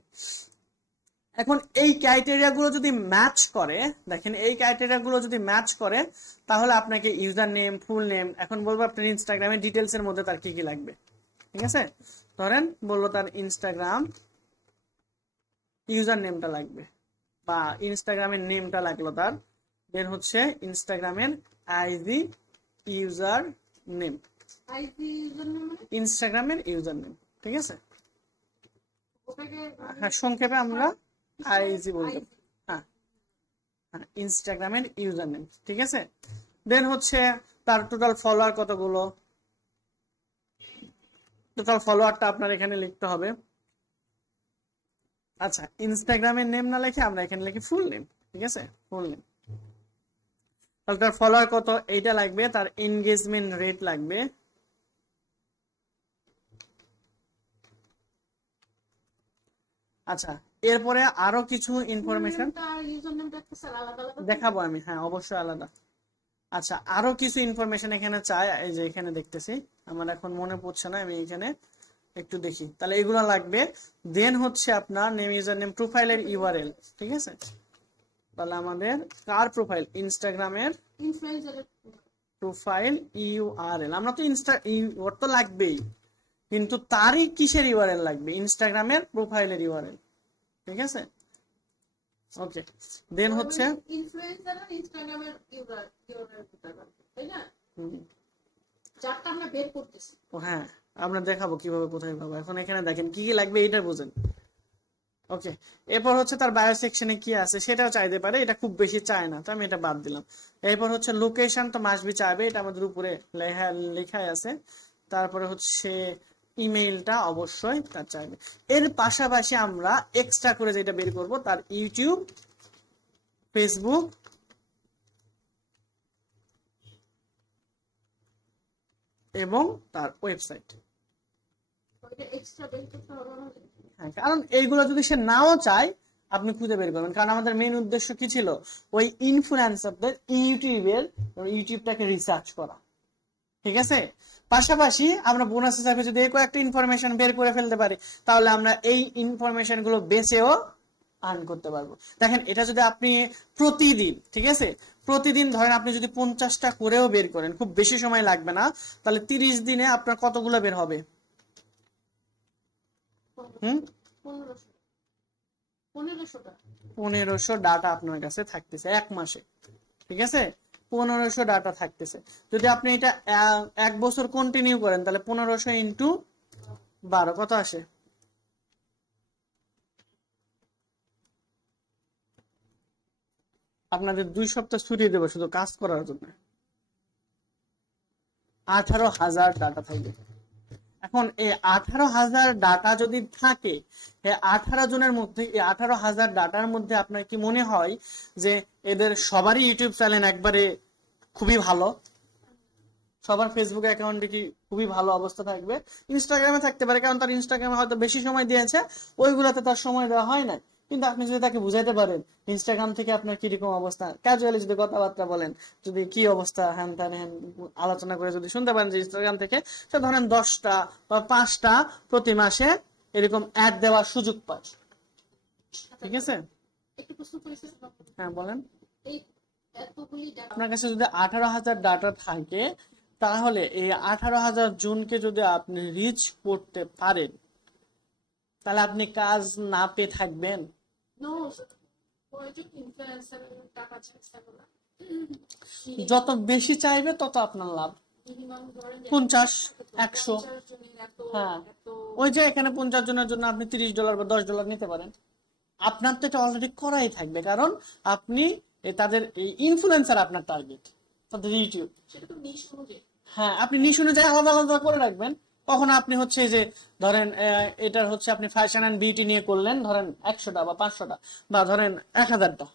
এখন এই ক্রাইটেরিয়া গুলো যদি ম্যাচ করে, দেখেন এই ক্রাইটেরিয়া গুলো যদি ম্যাচ করে তাহলে আপনাকে ইউজার নেম, ফুল নেম, এখন বলবো আপনার ইনস্টাগ্রামের ডিটেলস এর মধ্যে তার কি কি লাগবে, ঠিক আছে। ধরেন বললো তার ইনস্টাগ্রাম ইউজার নেমটা লাগবে বা ইনস্টাগ্রামের নেমটা লাগলো তার, দেন হচ্ছে ইনস্টাগ্রামের আইডি ইউজার নেম, ইনস্টাগ্রামের ইউজার নেম, ঠিক আছে। হ্যাঁ, সংক্ষেপে আমরা আইজি বলতে, হ্যাঁ হ্যাঁ, ইনস্টাগ্রামের ইউজার নেম, ঠিক আছে। দেন হচ্ছে তার টোটাল ফলোয়ার কতগুলো, টোটাল ফলোয়ারটা আপনার এখানে লিখতে হবে। আচ্ছা, ইনস্টাগ্রামের নেম না লিখে আমরা এখানে লিখি ফুল নেম, ঠিক আছে, ফুল নেম। তাহলে তার ফলোয়ার কত এইটা লাগবে, তার এনগেজমেন্ট রেট লাগবে, আচ্ছা। এরপরে আরো কিছু ইনফরমেশন দেখাবো আমি, হ্যাঁ অবশ্যই আলাদা। আচ্ছা, আরো কিছু ইনফরমেশন এখানে চাই, এই যে এখানে দেখতেছি, আমার এখন মনে পড়ছে না, আমি এখানে একটু দেখি। তাহলে এগুলো লাগবে। দেন হচ্ছে আপনার নেম, ইউজার নেম, প্রোফাইলের ইউআরএল, ঠিক আছে। তাহলে আমাদের কার প্রোফাইল, ইনস্টাগ্রামের প্রোফাইল ইউআরএল, আমরা তো ওর তো লাগবেই, কিন্তু তারই কিসের ইউআরএল লাগবে, ইনস্টাগ্রামের প্রোফাইলের ইউআরএল, ঠিক আছে, ওকে। দেন হচ্ছে ইনফ্লুয়েন্সার ইনস্টাগ্রামের ইউআরএল, তাই না, যারটা আমরা বের করতেছি। ও হ্যাঁ, আমরা দেখাবো কিভাবে কোথায় পাবো। এখন এখানে দেখেন কি কি লাগবে, এটা বুঝেন, ওকে। এরপর হচ্ছে তার বায়ো সেকশনে কি আছে সেটাও চাইতে পারে, এটা খুব বেশি চায় না, তো আমি এটা বাদ দিলাম। এরপর হচ্ছে লোকেশন তো মাসবি চাইবে, এটা আমাদের উপরে লেখাই আছে। তারপরে হচ্ছে ইমেইলটা অবশ্যই তার চাইবে। এর পাশাপাশি আমরা এক্সট্রা করে যেটা বের করব তার ইউটিউব, ফেসবুক এবং তার ওয়েবসাইট, হ্যাঁ, কারণ এইগুলো যদি সে নাও চায় আপনি খুঁজে বের করবেন, কারণ আমাদের মেইন উদ্দেশ্য কি ছিল, ওই ইনফ্লুয়েন্সারদের ইউটিউবটাকে রিসার্চ করা, ঠিক আছে। পাশাপাশি আমরা বোনাস হিসাবে যদি কয়েকটা ইনফরমেশন বের করে ফেলতে পারি তাহলে আমরা এই ইনফরমেশন গুলো বেচেও আর্ন করতে পারবো। দেখেন এটা যদি আপনি প্রতিদিন, ঠিক আছে, প্রতিদিন ধরেন আপনি যদি 50টা করেও বের করেন, খুব বেশি সময় লাগবে না, তাহলে 30 দিনে আপনার কতগুলো বের হবে? 1500 ডাটা আপনার কাছে থাকতেছে এক মাসে, ঠিক আছে, 1500 ডাটা থাকতেছে। যদি আপনি এটা 1 বছর কন্টিনিউ করেন তাহলে 1500 ইন্টু 12 কত আসে? আপনাদের 2 সপ্তাহ ছুটি দেবো শুধু কাজ করার জন্য, 18,000 ডাটা থাকবে। এখন এই 18,000 ডাটা যদি থাকে, 18 জনের মধ্যে, এই 18,000 ডাটার মধ্যে আপনার কি মনে হয় যে এদের সবারই ইউটিউব চ্যানেল একবারে খুবই ভালো? সবার ফেসবুক অ্যাকাউন্টে কি খুবই ভালো অবস্থা থাকবে? ইনস্টাগ্রামে থাকতে পারে, কারণ তার ইনস্টাগ্রামে হয়তো বেশি সময় দিয়েছে, ওইগুলোতে তার সময় দেওয়া হয় না। কিন্তু আপনি যদি তাকে বুঝাইতে পারেন ইনস্টাগ্রাম থেকে আপনার কিরকম অবস্থা, ক্যাজুয়ালি যদি কথাবার্তা বলেন, যদি কি অবস্থা হ্যান ত্যান হ্যান আলোচনা করে যদি শুনতে পারেন যে ইনস্টাগ্রাম থেকে সে ধরেন 10টা বা 5টা প্রতি মাসে এরকম অ্যাড দেওয়ার সুযোগ পায়, ঠিক আছে? হ্যাঁ বলেন। আপনার কাছে যদি 18,000 ডাটা থাকে, তাহলে এই 18,000 জনকে যদি আপনি রিচ করতে পারেন, তাহলে আপনি কাজ না পেয়ে থাকবেন? যত বেশি চাইবে তত আপনার লাভ। 50, 100, হ্যাঁ, ওই যে এখানে 50 জনের জন্য আপনি $30 বা $10 নিতে পারেন। আপনার তো এটা অলরেডি করাই থাকবে, কারণ আপনি তাদের ইনফ্লুয়েন্সার, আপনার টার্গেট তাদের ইউটিউব। হ্যাঁ, আপনি নিশ অনুযায়ী আলাদা আলাদা করে রাখবেন। কখনো আপনি হচ্ছে যে ধরেন এটার হচ্ছে আপনি ফ্যাশন অ্যান্ড বিউটি নিয়ে করলেন, ধরেন 100টা বা 500টা বা ধরেন 1000টা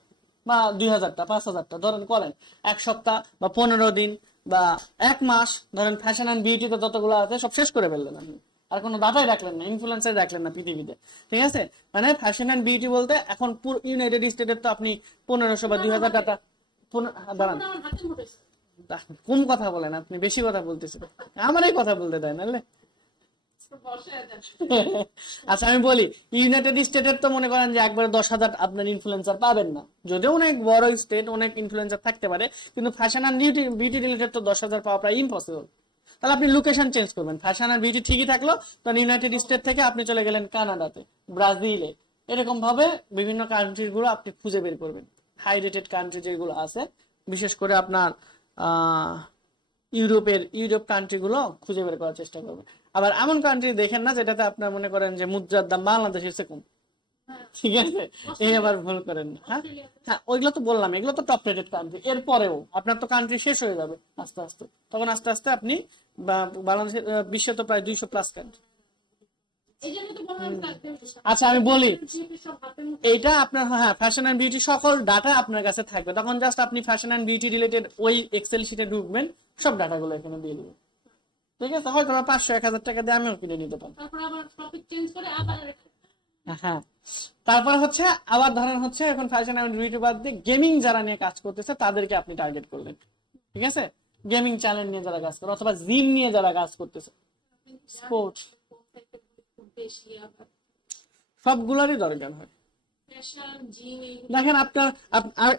বা 2000টা 5000টা ধরেন করেন, 1 সপ্তাহ বা 15 দিন বা 1 মাস ধরেন ফ্যাশন অ্যান্ড বিউটিতে যতগুলো আছে সব শেষ করে ফেললেন আপনি, আর কোনো ডাটাই রাখলেন না, ইনফ্লুয়েন্সার রাখলেন না পৃথিবীতে, ঠিক আছে? মানে ফ্যাশন অ্যান্ড বিউটি বলতে এখন ইউনাইটেড স্টেটের তো আপনি 1500 বা 2000 ডাটা। দাঁড়ান, কোন কথা বলেন আপনি? বেশি কথা বলতেছেন, আমারই কথা বলতে দেয় নাহলে। আচ্ছা আমি বলি, ইউনাইটেড স্টেটের তো মনে করেন যে একবারে 10,000 আপনার ইনফ্লুয়েন্সার পাবেন না, যদিও অনেক বড় স্টেট, অনেক ইনফ্লুয়েন্সার থাকতে পারে, কিন্তু ফ্যাশন অ্যান্ড বিউটি রিলেটেড তো 10,000 পাওয়া প্রায় ইম্পসিবল। তাহলে আপনি লোকেশন চেঞ্জ করবেন, ফ্যাশন আর বিউটি ঠিকই থাকলো, তখন ইউনাইটেড স্টেট থেকে আপনি চলে গেলেন কানাডাতে, ব্রাজিলে, এরকম ভাবে বিভিন্ন কান্ট্রি গুলো আপনি খুঁজে বের করবেন। হাই রেটেড কান্ট্রি যেগুলো আছে, বিশেষ করে আপনার ইউরোপ কান্ট্রি গুলো খুঁজে বের করার চেষ্টা করবেন। আবার এমন কান্ট্রি দেখেন না যেটাতে আপনার মনে করেন যে মুদ্রার দাম বাংলাদেশের চেয়ে কম, ঠিক আছে? এই আবার ভুল করেন না। হ্যাঁ হ্যাঁ, ওইগুলো তো বললাম, এগুলো তো টপ রেটেড কান্ট্রি। এরপরেও আপনার তো কান্ট্রি শেষ হয়ে যাবে আস্তে আস্তে, তখন আস্তে আস্তে আপনি বাংলাদেশের বিশ্বে তো প্রায় 200+ কান্ট্রি। আচ্ছা আমি বলি, এইটা আপনার হ্যাঁ ফ্যাশন অ্যান্ড বিউটি সকল ডাটা আপনার কাছে থাকবে, তখন জাস্ট আপনি ফ্যাশন অ্যান্ড বিউটি রিলেটেড ওই এক্সেল শিটে ঢুকবেন, সব ডাটাগুলো এখানে দিয়ে দিবেন, ঠিক আছে? হয়তো 500-1000 টাকা দিয়ে আমিও কিনে নিতে পারি। হ্যাঁ, তারপর হচ্ছে আবার ধরেন হচ্ছে এখন ফ্যাশন অ্যান্ড বিউটি বাদ দিয়ে গেমিং যারা নিয়ে কাজ করতেছে তাদেরকে আপনি টার্গেট করলেন, ঠিক আছে? গেমিং চ্যানেল নিয়ে যারা কাজ করে, অথবা জিম নিয়ে যারা কাজ করতেছে, স্পোর্টস, সবগুলারই দরকার হয়। দেখেন আপনার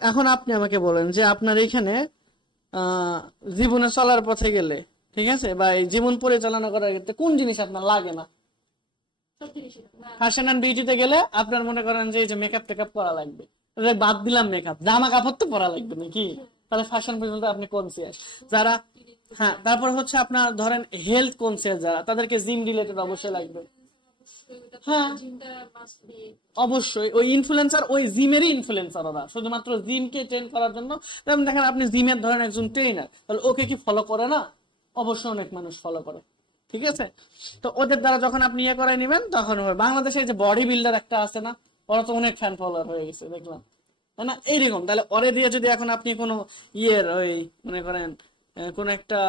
এখন আপনি আমাকে বলেন যে আপনার এখানে জীবনে চলার পথে গেলে, ঠিক আছে, বা এই জীবন পরিচালনা করার ক্ষেত্রে কোন জিনিস আপনার লাগে না? ফ্যাশন অ্যান্ড বিউটিতে গেলে আপনার মনে করেন যে এই যে মেকআপ টেকআপ করা লাগবে, বাদ দিলাম মেকআপ, জামা কাপড় তো পরা লাগবে নাকি? তাহলে ফ্যাশন পর্যন্ত আপনি কনসিয়াস যারা, হ্যাঁ, তারপর হচ্ছে আপনার ধরেন হেলথ কনসিয়াস যারা, তাদেরকে জিম রিলেটেড অবশ্যই লাগবে। হ্যাঁ অবশ্যই, ওই ইনফ্লুয়েন্সার ওই জিমেরই ইনফ্লুয়েন্সার, ওরা শুধুমাত্র জিমকে ট্রেন করার জন্য। দেখেন আপনি জিমের ধরেন একজন ট্রেনার, তাহলে ওকে কি ফলো করে না? অবশ্যই অনেক মানুষ ফলো করে, ঠিক আছে? তো ওদের দ্বারা যখন আপনি ইয়ে করে নেবেন, তখন বাংলাদেশে যে বডি বিল্ডার একটা আছে না, ওরা তো অনেক ফ্যান ফলোয়ার হয়ে গেছে দেখলাম, তাই না? এইরকম তাহলে ওরে দিয়ে যদি এখন আপনি কোনো ইয়ের ওই মনে করেন কোন একটা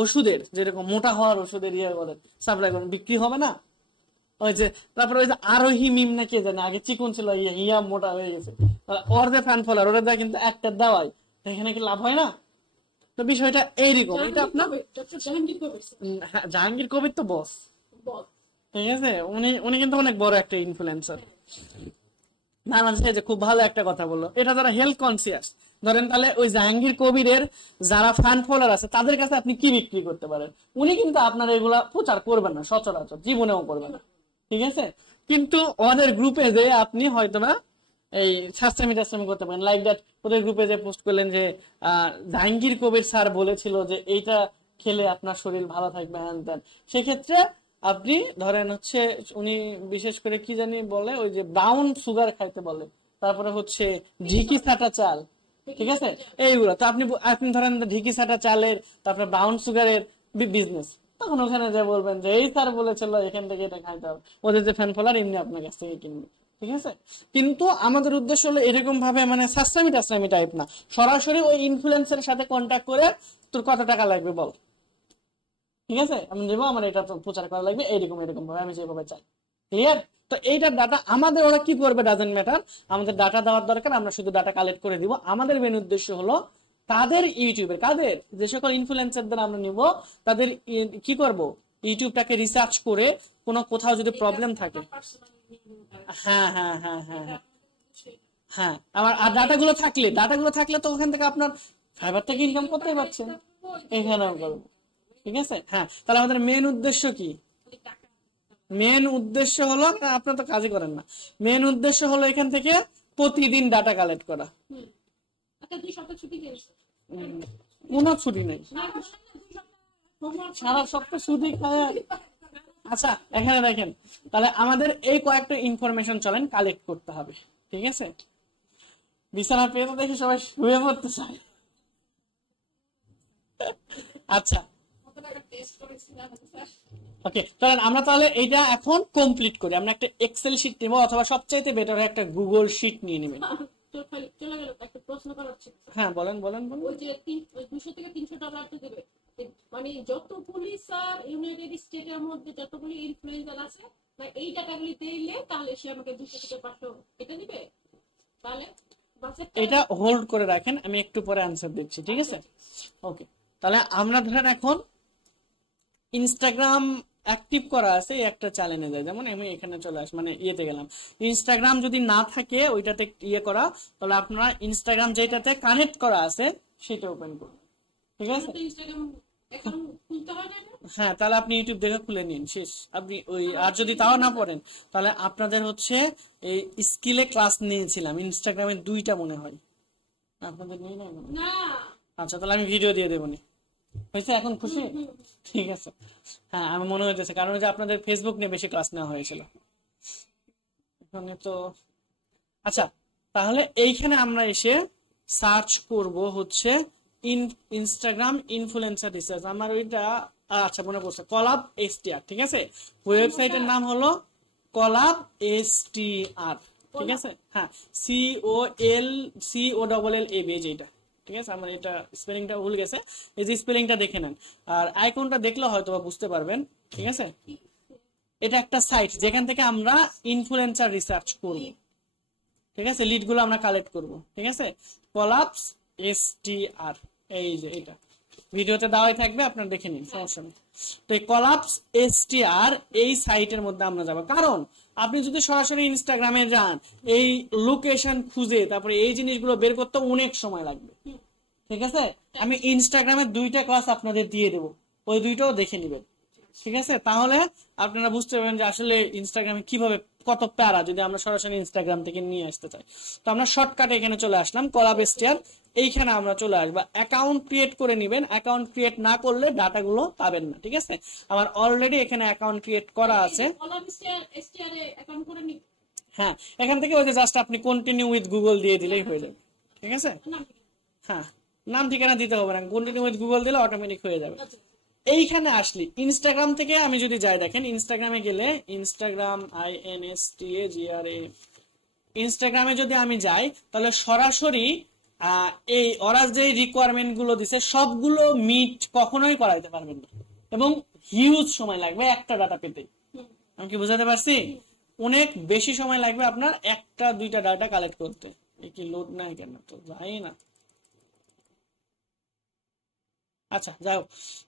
ওষুধের, যেরকম মোটা হওয়ার ওষুধের ইয়ে করেন, সাপ্লাই করেন, বিক্রি হবে না? ওই যে তারপরে ওই যে আরোহী মিম না কে জানে, আগে চিকন ছিল, ইয়া মোটা হয়ে গেছে, ওর যে ফ্যান ফলোয়ার, ওরা দেয় কিন্তু একটা দেওয়াই, এখানে কি লাভ হয় না? তো বিষয়টা এইরকম। এটা আপনার জাহাঙ্গীর কবির তো বস, ঠিক আছে, উনি কিন্তু অনেক বড় একটা ইনফ্লুয়েন্সার। বাংলাদেশে যে খুব ভালো একটা কথা বললো, এটা যারা হেলথ কনসিয়াস, ধরেন তাহলে ওই জাহাঙ্গীর কবিরের যারা ফ্যান ফলোয়ার আছে তাদের কাছে আপনি কি বিক্রি করতে পারেন? উনি কিন্তু আপনার এগুলা প্রচার করবেন না, সচরাচর জীবনেও করবেন না, ঠিক আছে? কিন্তু ওদের গ্রুপে যে আপনি হয়তোবা এই সাশ্রামি টাশ্রামি করতে পারেন, লাইক দ্যাট ওদের গ্রুপে যে পোস্ট করলেন যে জাহাঙ্গীর কবির স্যার বলেছিল যে এইটা খেলে আপনার শরীর ভালো থাকবে, সেক্ষেত্রে আপনি ধরেন হচ্ছে উনি বিশেষ করে কি জানি বলে, ওই যে ব্রাউন সুগার খাইতে বলে, তারপরে হচ্ছে ঢিকি ছাটা চাল, ঠিক আছে, এইগুলো তো আপনি আপনি ধরেন ঢিকি ছাটা চালের তারপরে ব্রাউন সুগারের বিজনেস, তখন ওখানে যে বলবেন যে এই স্যার বলেছিল এখান থেকে এটা খাইতে হবে, ওদের যে ফ্যান ফলোয়ার এমনি আপনার কাছ থেকে কিনবে, ঠিক আছে? কিন্তু আমাদের উদ্দেশ্য হলো এরকম ভাবে মানে সাশ্রামি টাশ্রামি টাইপ না, সরাসরি ওই ইনফ্লুয়েন্সার সাথে কন্ট্যাক্ট করে তোর কত টাকা লাগবে বল, ঠিক আছে, আমি দেবো, আমার এটা প্রচার করা লাগবে এরকম এরকম ভাবে, আমি যেভাবে চাই, ক্লিয়ার? তো এইটার ডাটা আমাদের ওরা কি করবে ডাজেন্ট ম্যাটার, আমাদের ডাটা দেওয়ার দরকার, আমরা শুধু ডাটা কালেক্ট করে দিব। আমাদের মেন উদ্দেশ্য হলো তাদের ইউটিউবের, কাদের যে সকল ইনফ্লুয়েন্সারদের আমরা নিব তাদের কি করব, ইউটিউবটাকে রিসার্চ করে কোনো কোথাও যদি প্রবলেম থাকে, হ্যাঁ হ্যাঁ হ্যাঁ হ্যাঁ হ্যাঁ হ্যাঁ, আর ডাটাগুলো থাকলে তো ওখান থেকে আপনার ফাইবার থেকে ইনকাম করতেই পারছেন, এখানেও করবো, ঠিক আছে? হ্যাঁ, তাহলে আমাদের মেন উদ্দেশ্য কি? মেন উদ্দেশ্য হলো, আপনার তো কাজই করেন না, মেন উদ্দেশ্য হলো এখান থেকে প্রতিদিন ডাটা কালেক্ট করা। কোনো ছুটি নেই, সারা সপ্তাহ ছুটি খায়। আচ্ছা এখানে দেখেন, তাহলে আমাদের এই কয়েকটা ইনফরমেশন চলেন কালেক্ট করতে হবে, ঠিক আছে? বিছানা পেয়ে তো দেখি সবাই শুয়ে পড়তে চায়। আচ্ছা ওকে, চলেন আমরা তাহলে এইটা এখন কমপ্লিট করি। আমরা একটা এক্সেল শিট নেবো, অথবা সবচাইতে বেটার একটা গুগল শিট নিয়ে নেবেন। হ্যাঁ বলেন বলেন বলেন। ওই যে 200 থেকে $300 তো দেবে, মানে যত পুলিশ আর ইউনাইটেড স্টেটের মধ্যে যতগুলি ইনফ্লুয়েন্সার আছে এই টাকাগুলি দিলে তাহলে সে আমাকে 200 থেকে 500 এটা দিবে। তাহলে এটা হোল্ড করে রাখেন, আমি একটু পরে আনসার দিচ্ছি, ঠিক আছে? ওকে, তাহলে আমরা ধরেন এখন ইনস্টাগ্রাম অ্যাক্টিভ করা আছে একটা চ্যানেলে যায়, যেমন আমি এখানে চলে আসি, মানে ইয়েতে গেলাম, ইনস্টাগ্রাম যদি না থাকে ওইটাতে ইয়ে করা, তাহলে আপনারা ইনস্টাগ্রাম যেটাতে কানেক্ট করা আছে সেটা ওপেন করুন, ঠিক আছে? হ্যাঁ, তাহলে আপনি ইউটিউব দেখে খুলে নিন, শেষ। আপনি ওই আর যদি তাও না পড়েন তাহলে আপনাদের হচ্ছে এই স্কিলে ক্লাস নিয়েছিলাম ইনস্টাগ্রামে 2টা মনে হয়, আপনাদের নিয়ে নাই না? আচ্ছা তাহলে আমি ভিডিও দিয়ে দেবো নি, হয়েছে? এখন খুশি? ঠিক আছে, হ্যাঁ আমার মনে হয়েছে, কারণ যে আপনাদের ফেসবুক নিয়ে বেশি ক্লাস নেওয়া হয়েছিল এখানে তো। আচ্ছা তাহলে এইখানে আমরা এসে সার্চ করব হচ্ছে ইনস্টাগ্রাম ইনফ্লুয়েন্সার রিসার্চ, আমার ওইটা আচ্ছা মনে পড়ছে, কলাব এসটিআর, ঠিক আছে? ওয়েবসাইটের নাম হলো কলাব এসটিআর, ঠিক আছে? হ্যাঁ, COLAB যেটা, ঠিক আছে? আমার এটা স্পেলিংটা ভুল গেছে, এই যে স্পেলিংটা দেখে নেন, আর আইকনটা দেখলে হয়তো বুঝতে পারবেন, ঠিক আছে? এটা একটা সাইট যেখান থেকে আমরা ইনফ্লুয়েন্সার রিসার্চ করব, ঠিক আছে? লিড গুলো আমরা কালেক্ট করব, ঠিক আছে? কলাপস এসটিআর, এই যে এটা ভিডিওতে দেওয়াই থাকবে, আপনারা দেখে নিন, সমস্যা নেই। তো এই কলাপস এসটিআর এই সাইটের মধ্যে আমরা যাব, কারণ আপনি যদি সরাসরি ইনস্টাগ্রামে যান এই লোকেশন খুঁজে তারপরে এই জিনিসগুলো বের করতে অনেক সময় লাগবে, ঠিক আছে? আমি ইনস্টাগ্রামে 2টা ক্লাস আপনাদের দিয়ে দেবো, ওই 2টাও দেখে নেবেন, ঠিক আছে? তাহলে আপনারা বুঝতে পারবেন যে আসলে ইনস্টাগ্রামে কিভাবে কত প্যারা যদি আমরা সরাসরি ইনস্টাগ্রাম থেকে নিয়ে আসতে চাই। তো আমরা শর্টকাটে এখানে চলে আসলাম, কলাব এসটিআর, এইখানে আমরা চলে আসবো। অ্যাকাউন্ট ক্রিয়েট করে নেবেন, অ্যাকাউন্ট ক্রিয়েট না করলে ডাটাগুলো পাবেন না, ঠিক আছে? আমার অলরেডি এখানে অ্যাকাউন্ট ক্রিয়েট করা আছে। হ্যাঁ, এখান থেকে ওই যে জাস্ট আপনি কন্টিনিউ উইথ গুগল দিয়ে দিলেই হয়ে যাবে, ঠিক আছে? হ্যাঁ, নাম ঠিকানা দিতে হবে না, কন্টিনিউ উইথ গুগল দিলে অটোমেটিক হয়ে যাবে। এইখানে আসলি ইনস্টাগ্রাম থেকে আমি যদি যাই, দেখেন ইনস্টাগ্রামে গেলে ইনস্টাগ্রাম INSTAGRA, ইনস্টাগ্রামে যদি আমি যাই তাহলে সরাসরি এই ওরা যে রিকোয়ারমেন্ট গুলো দিছে সবগুলো মিট কখনোই করাইতে পারবেন না, এবং হিউজ সময় লাগবে একটা ডাটা পেতে। আমি কি বুঝাতে পারছি? অনেক বেশি সময় লাগবে আপনার একটা 2টা ডাটা কালেক্ট করতে। কি লোড নাই কেন তো যাই না। আচ্ছা যাও,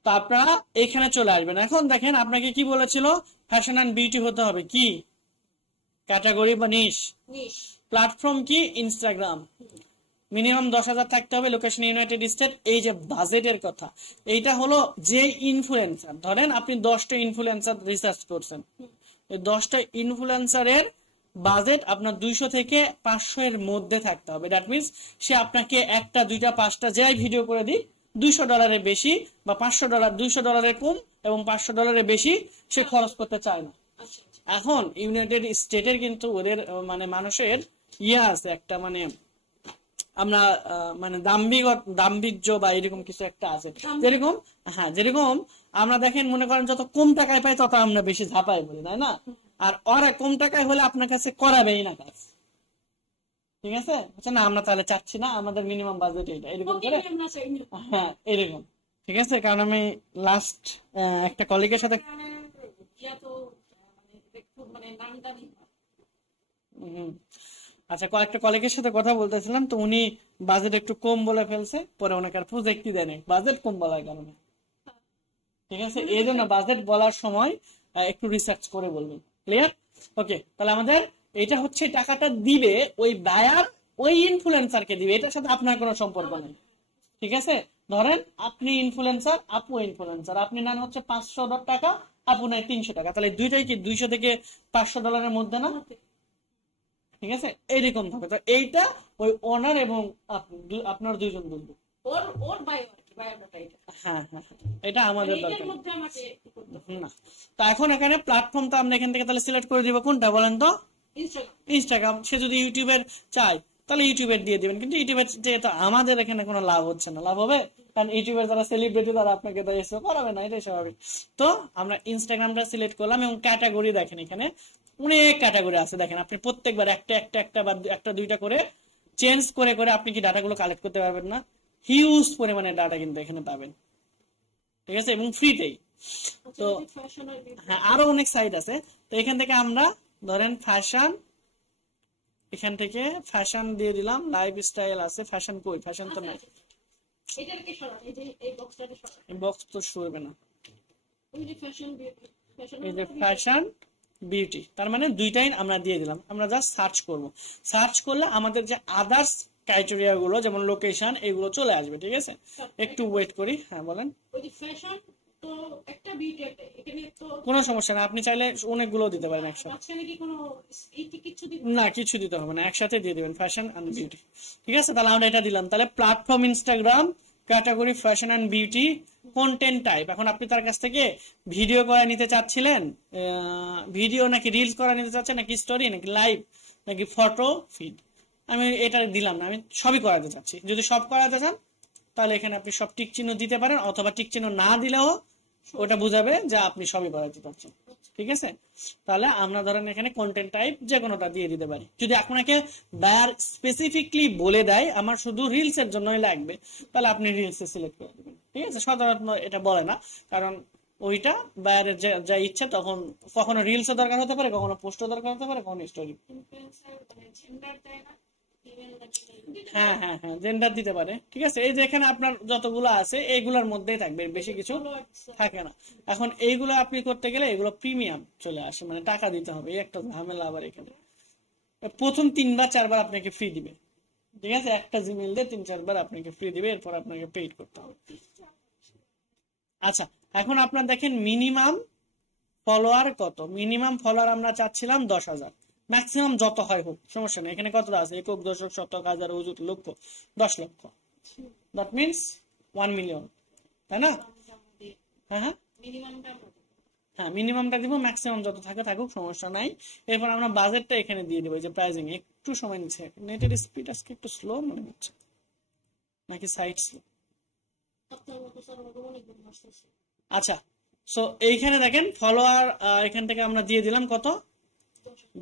তো আপনারা এখানে চলে আসবেন। এখন দেখেন আপনাকে কি বলেছিল, ফ্যাশন অ্যান্ড বিউটি হতে হবে, কি ক্যাটাগরি বা নিশ, প্ল্যাটফর্ম কি? ইনস্টাগ্রাম। মিনিমাম 10,000 থাকতে হবে, লোকেশন ইউনাইটেড স্টেট। এই যে বাজেটের কথা, এইটা হলো যে ইনফ্লুয়েন্সার, ধরেন আপনি 10টা ইনফ্লুয়েন্সার রিসার্চ করছেন, এই 10টা ইনফ্লুয়েন্সারের বাজেট আপনার 200 থেকে 500 এর মধ্যে থাকতে হবে। দ্যাট মিনস সে আপনাকে একটা, দুইটা, পাঁচটা যাই ভিডিও করে দিই, $200 বেশি বা $500, $200 কম এবং $500 বেশি সে খরচ করতে চায় না। আচ্ছা আচ্ছা। এখন ইউনাইটেড স্টেটের কিন্তু ওদের মানে মানুষের আছে একটা, মানে আমরা মানে দাম্ভিক্য বা এরকম কিছু একটা আছে, যেরকম হ্যাঁ, যেরকম আমরা দেখেন মনে করেন যত কম টাকায় পাই তত আমরা বেশি ঝাঁপাই বলি, তাই না? আর ওরা কম টাকায় হলে আপনার কাছে করাবেই না কাজ, ঠিক আছে? আচ্ছা না, আমরা তাহলে চাচ্ছি না, আমাদের মিনিমাম বাজেট এটা, এরকম করে। হ্যাঁ এরকম, ঠিক আছে। কারণ আমি লাস্ট একটা কলিগের সাথে আচ্ছা কয়েকটা কলিগের সাথে কথা বলতেছিলাম, তো উনি বাজেট একটু কম বলে ফেলছে, পরে ওনাকে আর প্রজেক্টই দেয় নাই বাজেট কম বলার কারণে, ঠিক আছে? এই জন্য বাজেট বলার সময় একটু রিসার্চ করে বলবেন। ক্লিয়ার? ওকে, তাহলে আমাদের এটা হচ্ছে টাকাটা দিবে ওই বায়ার ওই ইনফ্লুয়েন্সারকে দিবে, এটার সাথে আপনার কোনো সম্পর্ক নেই, ঠিক আছে? ধরেন আপনি ইনফ্লুয়েন্সার, আপু ইনফ্লুয়েন্সার, আপনি নেন হচ্ছে $500, আপু নেয় $300, তাহলে দুইটাই কি 200 থেকে $500 মধ্যে না? ঠিক আছে, এইরকম থাকে। তো এইটা ওই ওনার এবং আপনার দুইজন বুঝবে। হ্যাঁ হ্যাঁ, এটা আমাদের দরকার না। তো এখন এখানে প্ল্যাটফর্মটা আমরা এখান থেকে তাহলে সিলেক্ট করে দিব, কোনটা বলেন তো? ইনস্টাগ্রাম। সে যদি ইউটিউবের চায় তাহলে ইউটিউবের দিয়ে দিবেন, কিন্তু ইউটিউবের যেহেতু আমাদের এখানে কোনো লাভ হচ্ছে না, লাভ হবে? কারণ ইউটিউবের যারা সেলিব্রিটি তারা আপনাকে এসে করাবে না, এটাই স্বাভাবিক। তো আমরা ইনস্টাগ্রামটা সিলেক্ট করলাম এবং ক্যাটাগরি দেখেন এখানে অনেক ক্যাটাগরি আছে, দেখেন আপনি প্রত্যেকবার একটা একটা একটা বা একটা দুইটা করে চেঞ্জ করে করে আপনি কি ডাটাগুলো কালেক্ট করতে পারবেন না? হিউজ পরিমাণে ডাটা কিন্তু এখানে পাবেন, ঠিক আছে, এবং ফ্রিতেই। তো হ্যাঁ, আরো অনেক সাইট আছে। তো এখান থেকে আমরা ধরেন ফ্যাশন, এখান থেকে ফ্যাশন দিয়ে দিলাম, লাইফস্টাইল আছে, ফ্যাশন কই? ফ্যাশন তো নাই, বক্স তো সরবে না, এই যে ফ্যাশন বিউটি, তার মানে দুইটাই আমরা দিয়ে দিলাম। আমরা জাস্ট সার্চ করব, সার্চ করলে আমাদের যে আদার্স ক্রাইটেরিয়া গুলো যেমন লোকেশন এগুলো চলে আসবে, ঠিক আছে? একটু ওয়েট করি। হ্যাঁ বলেন। কোনো সমস্যা না, আপনি চাইলে অনেকগুলো দিতে পারেন একসাথে, না কিছু দিতে হবে না, একসাথে দিয়ে দিবেন ফ্যাশন এন্ড বিউটি, ঠিক আছে? তাহলে আমরা এটা দিলাম। তাহলে platform Instagram, category fashion and beauty, content type. এখন আপনি তার কাছ থেকে ভিডিও করা নিতে চাচ্ছিলেন, ভিডিও নাকি রিলস করা নিতে চাচ্ছেন, নাকি স্টোরি, নাকি লাইভ, নাকি ফটো ফিড, আমি এটা দিলাম না, আমি সবই করাতে চাচ্ছি। যদি সব করাতে চান তাহলে এখানে আপনি সব টিক চিহ্ন দিতে পারেন, অথবা টিক চিহ্ন না দিলেও ওটা বুঝাবে যে আপনি সবই করাতে চাচ্ছেন, ঠিক আছে? তাহলে আমরা ধরেন এখানে কন্টেন্ট টাইপ যে কোনোটা দিয়ে দিতে পারি। যদি আপনাকে বায়ার স্পেসিফিকলি বলে দেয় আমার শুধু রিলস এর জন্যই লাগবে, তাহলে আপনি রিলস সিলেক্ট করে দিবেন, ঠিক আছে? সাধারণত এটা বলে না, কারণ ওইটা বায়ারের যা ইচ্ছা, তখন কখনো রিলসও দরকার হতে পারে, কখনো পোস্টও দরকার হতে পারে, কখনো স্টোরি। হ্যাঁ হ্যাঁ হ্যাঁ, জেন্ডার দিতে পারে, ঠিক আছে? এই যে এখানে আপনার যতগুলো আছে এইগুলোর মধ্যেই থাকবে, বেশি কিছু থাকে না। এখন এইগুলো আপনি করতে গেলে এগুলো প্রিমিয়াম চলে আসে, মানে টাকা দিতে হবে, এই একটা ঝামেলা। আবার এখানে প্রথম 3 বা 4 বার আপনাকে ফ্রি দিবে, ঠিক আছে? একটা জিমেইল দিয়ে 3-4 বার আপনাকে ফ্রি দিবে, এরপর আপনাকে পেইড করতে হবে। আচ্ছা, এখন আপনার দেখেন মিনিমাম ফলোয়ার কত? মিনিমাম ফলোয়ার আমরা চাচ্ছিলাম 10,000, ম্যাক্সিমাম যত হয় হোক, সমস্যা নেই। এখানে কতটা আছে? একক, দশক, শতক, হাজার, অযুত, লক্ষ, 10 লক্ষ, দ্যাট মিনস 1 মিলিয়ন, তাই না? হ্যাঁ হ্যাঁ হ্যাঁ, মিনিমামটা দিব, ম্যাক্সিমাম যত থাকে থাকুক, সমস্যা নাই। এরপর আমরা বাজেটটা এখানে দিয়ে দেবো, যে প্রাইসিং। একটু সময় নিচ্ছে, নেটের স্পিড আজকে একটু স্লো মনে হচ্ছে, নাকি সাইট স্লো? আচ্ছা, সো এইখানে দেখেন ফলোয়ার এখান থেকে আমরা দিয়ে দিলাম কত?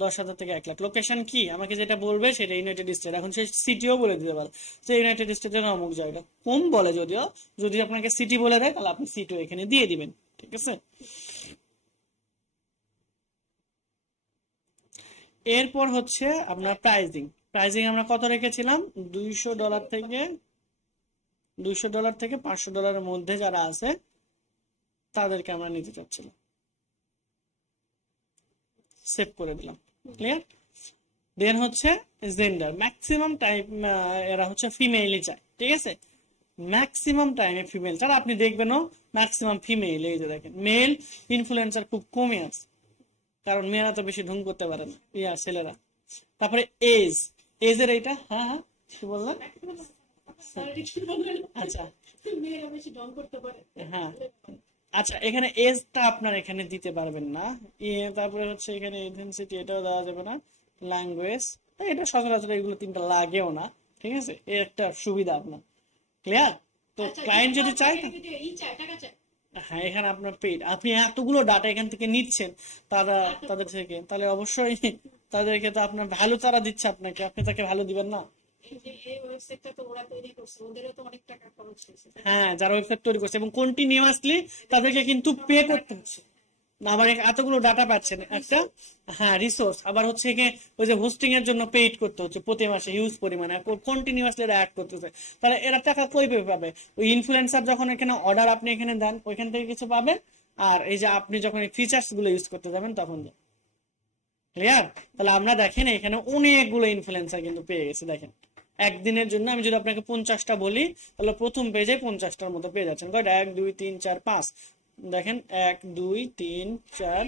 10,000 থেকে 1 লাখ। লোকেশন কি? আমাকে যেটা বলবে সেটা ইউনাইটেড স্টেট। এখন সে সিটিও বলে দিতে পারে যে ইউনাইটেড স্টেটের অমুক জায়গা, কম বলে যদিও, যদি আপনাকে সিটি বলে দেয় তাহলে আপনি সিটিও এখানে দিয়ে দিবেন, ঠিক আছে? এরপর হচ্ছে আপনার প্রাইজিং। প্রাইজিং আমরা কত রেখেছিলাম? $200 থেকে $500 মধ্যে যারা আছে তাদেরকে আমরা নিতে চাচ্ছিলাম, সেভ করে দিলাম। ক্লিয়ার? দেন হচ্ছে জেন্ডার, ম্যাক্সিমাম টাইম এরা হচ্ছে ফিমেলই চায়, ঠিক আছে, ম্যাক্সিমাম টাইমে ফিমেল ছাড়া আপনি দেখবেনও ম্যাক্সিমাম ফিমেল। এই যে দেখেন মেল ইনফ্লুয়েন্সার খুব কমে আছে, কারণ মেয়েরা তো বেশি ঢং করতে পারে না, ছেলেরা। তারপরে এজ, এজের এইটা, হ্যাঁ হ্যাঁ কি বললেন? আচ্ছা হ্যাঁ, আচ্ছা এখানে এজটা আপনার এখানে দিতে পারবেন না। তারপরে হচ্ছে এখানে ইন্টেন্সিটি, এটাও দেওয়া যাবে না। ল্যাঙ্গুয়েজ, এটা সচরাচর এগুলো তিনটা লাগেও না, ঠিক আছে, এই একটা সুবিধা আপনার। ক্লিয়ার? তো ক্লায়েন্ট যদি চায়, হ্যাঁ এখানে আপনার পেইড, আপনি এতগুলো ডাটা এখান থেকে নিচ্ছেন তাদের থেকে, তাহলে অবশ্যই তাদেরকে তো আপনার ভ্যালু তারা দিচ্ছে আপনাকে, আপনি তাকে ভ্যালু দিবেন না? হ্যাঁ, যারা ওয়েবসাইট তৈরি করছে এবং কন্টিনিউয়াসলি তাদেরকে কিন্তু পে করতে হচ্ছে। আবার এতগুলো ডাটা পাচ্ছেন একটা, হ্যাঁ রিসোর্স, আবার হচ্ছে ওই যে হোস্টিং এর জন্য পেইড করতে হচ্ছে প্রতি মাসে হিউজ পরিমাণে, কন্টিনিউয়াসলি এরা অ্যাড করতেছে, তাহলে এরা টাকা কই পাবে? ওই ইনফ্লুয়েন্সার যখন এখানে অর্ডার আপনি এখানে দেন ওইখান থেকে কিছু পাবে, আর এই যে আপনি যখন এই ফিচার্স গুলো ইউজ করতে যাবেন তখন। ক্লিয়ার? তাহলে আমরা দেখেন এখানে অনেকগুলো ইনফ্লুয়েন্সার কিন্তু পেয়ে গেছে। দেখেন একদিনের জন্য আমি যদি আপনাকে 50টা বলি, তাহলে প্রথম পেজে 50টার মতো পেয়ে যাচ্ছেন। কয়টা? 1 2 3 4 5, দেখেন 1 2 3 4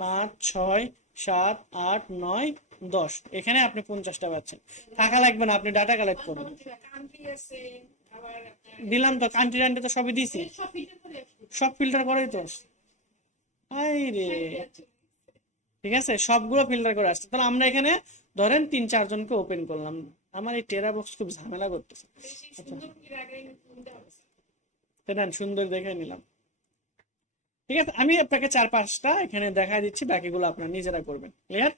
5 6 7 8 9 10, এখানে আপনি 50টা পাচ্ছেন। টাকা লাগবে না, আপনি ডাটা কালেক্ট করবেন। দিলাম তো, কান্ট্রি র্যান্ডে তো সবই দিছি, সব ফিল্টার করেই তো। আই রে, ঠিক আছে, সবগুলো ফিল্টার করে আসছে। তাহলে আমরা এখানে ধরেন 3-4 জনকে ওপেন করলাম। আমার এই টেরা বক্স খুব ঝামেলা করতেছে, সুন্দর দেখে নিলাম। ঠিক আছে, আমি আপনাকে 4-5টা এখানে দেখা দিচ্ছি, বাকিগুলো আপনার নিজেরা করবেন। ক্লিয়ার?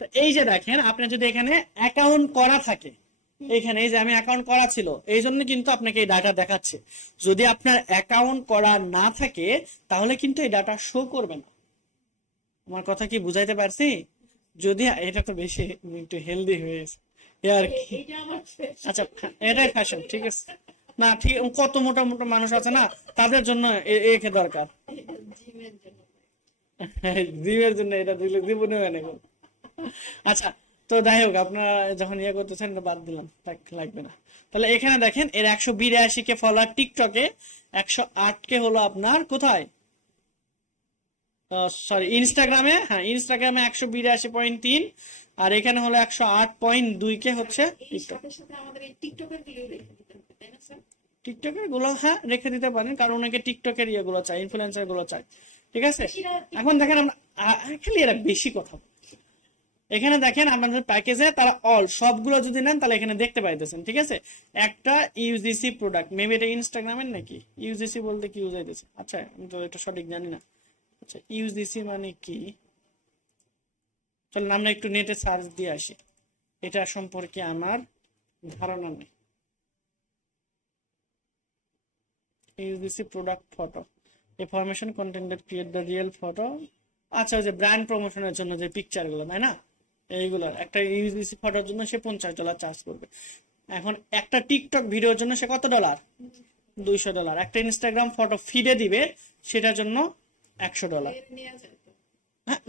তো এই যে দেখেন, আপনার যদি এখানে অ্যাকাউন্ট করা থাকে, এখানে এই যে আমি অ্যাকাউন্ট করা ছিল, এই জন্য কিন্তু আপনাকে এই ডাটা দেখাচ্ছে। যদি আপনার অ্যাকাউন্ট করা না থাকে তাহলে কিন্তু এই ডাটা শো করবে না। আমার কথা কি বুঝাইতে পারছি? যদি এটা তো বেশি একটু হেলদি হয়েছে আর কি। আচ্ছা এটাই ফ্যাশন, ঠিক আছে না? ঠিক, কত মোটা মোটা মানুষ আছে না, তাদের জন্য একে দরকার, জিমের জন্য এটা দিলে জীবনে নেব। আচ্ছা, তো যাই হোক, আপনারা যখন ইয়ে করতেছেন বাদ দিলাম, লাগবে না। তাহলে এখানে দেখেন এর 182 কে ফলোয়ার টিকটকে, 108 কে হলো আপনার কোথায়, সরি ইনস্টাগ্রামে, হ্যাঁ ইনস্টাগ্রামে 182.3, আর এখানে হলো 108.2 কে হচ্ছে টিকটকের গুলো। হ্যাঁ রেখে দিতে পারেন, কারণ অনেকে টিকটকের ইয়েগুলো চাই, ইনফ্লুয়েন্সার গুলো চাই, ঠিক আছে। এখন দেখেন আমরা খালি এরা বেশি কথা, এখানে দেখেন আপনাদের প্যাকেজে তারা অল সবগুলো যদি নেন তাহলে এখানে দেখতে পাইতেছেন, ঠিক আছে। একটা ইউজিসি প্রোডাক্ট, মেবি এটা ইনস্টাগ্রামের নাকি, ইউজিসি বলতে কি বুঝাইতেছে, আচ্ছা আমি তো এটা সঠিক জানি না। আচ্ছা ইউজিসি মানে কি, চলুন আমরা একটু নেটে সার্চ দিয়ে আসি, এটা সম্পর্কে আমার ধারণা নেই। UGC product photo, information content create the real photo. আচ্ছা ওই যে ব্র্যান্ড প্রমোশনের জন্য যে পিকচার গুলো, তাই না, এইগুলোর একটা ইউজিসি ফটোর জন্য সে $50 চার্জ করবে। এখন একটা টিকটক ভিডিওর জন্য সে কত $? $200। একটা ইনস্টাগ্রাম ফটো ফিডে দিবে সেটার জন্য $100।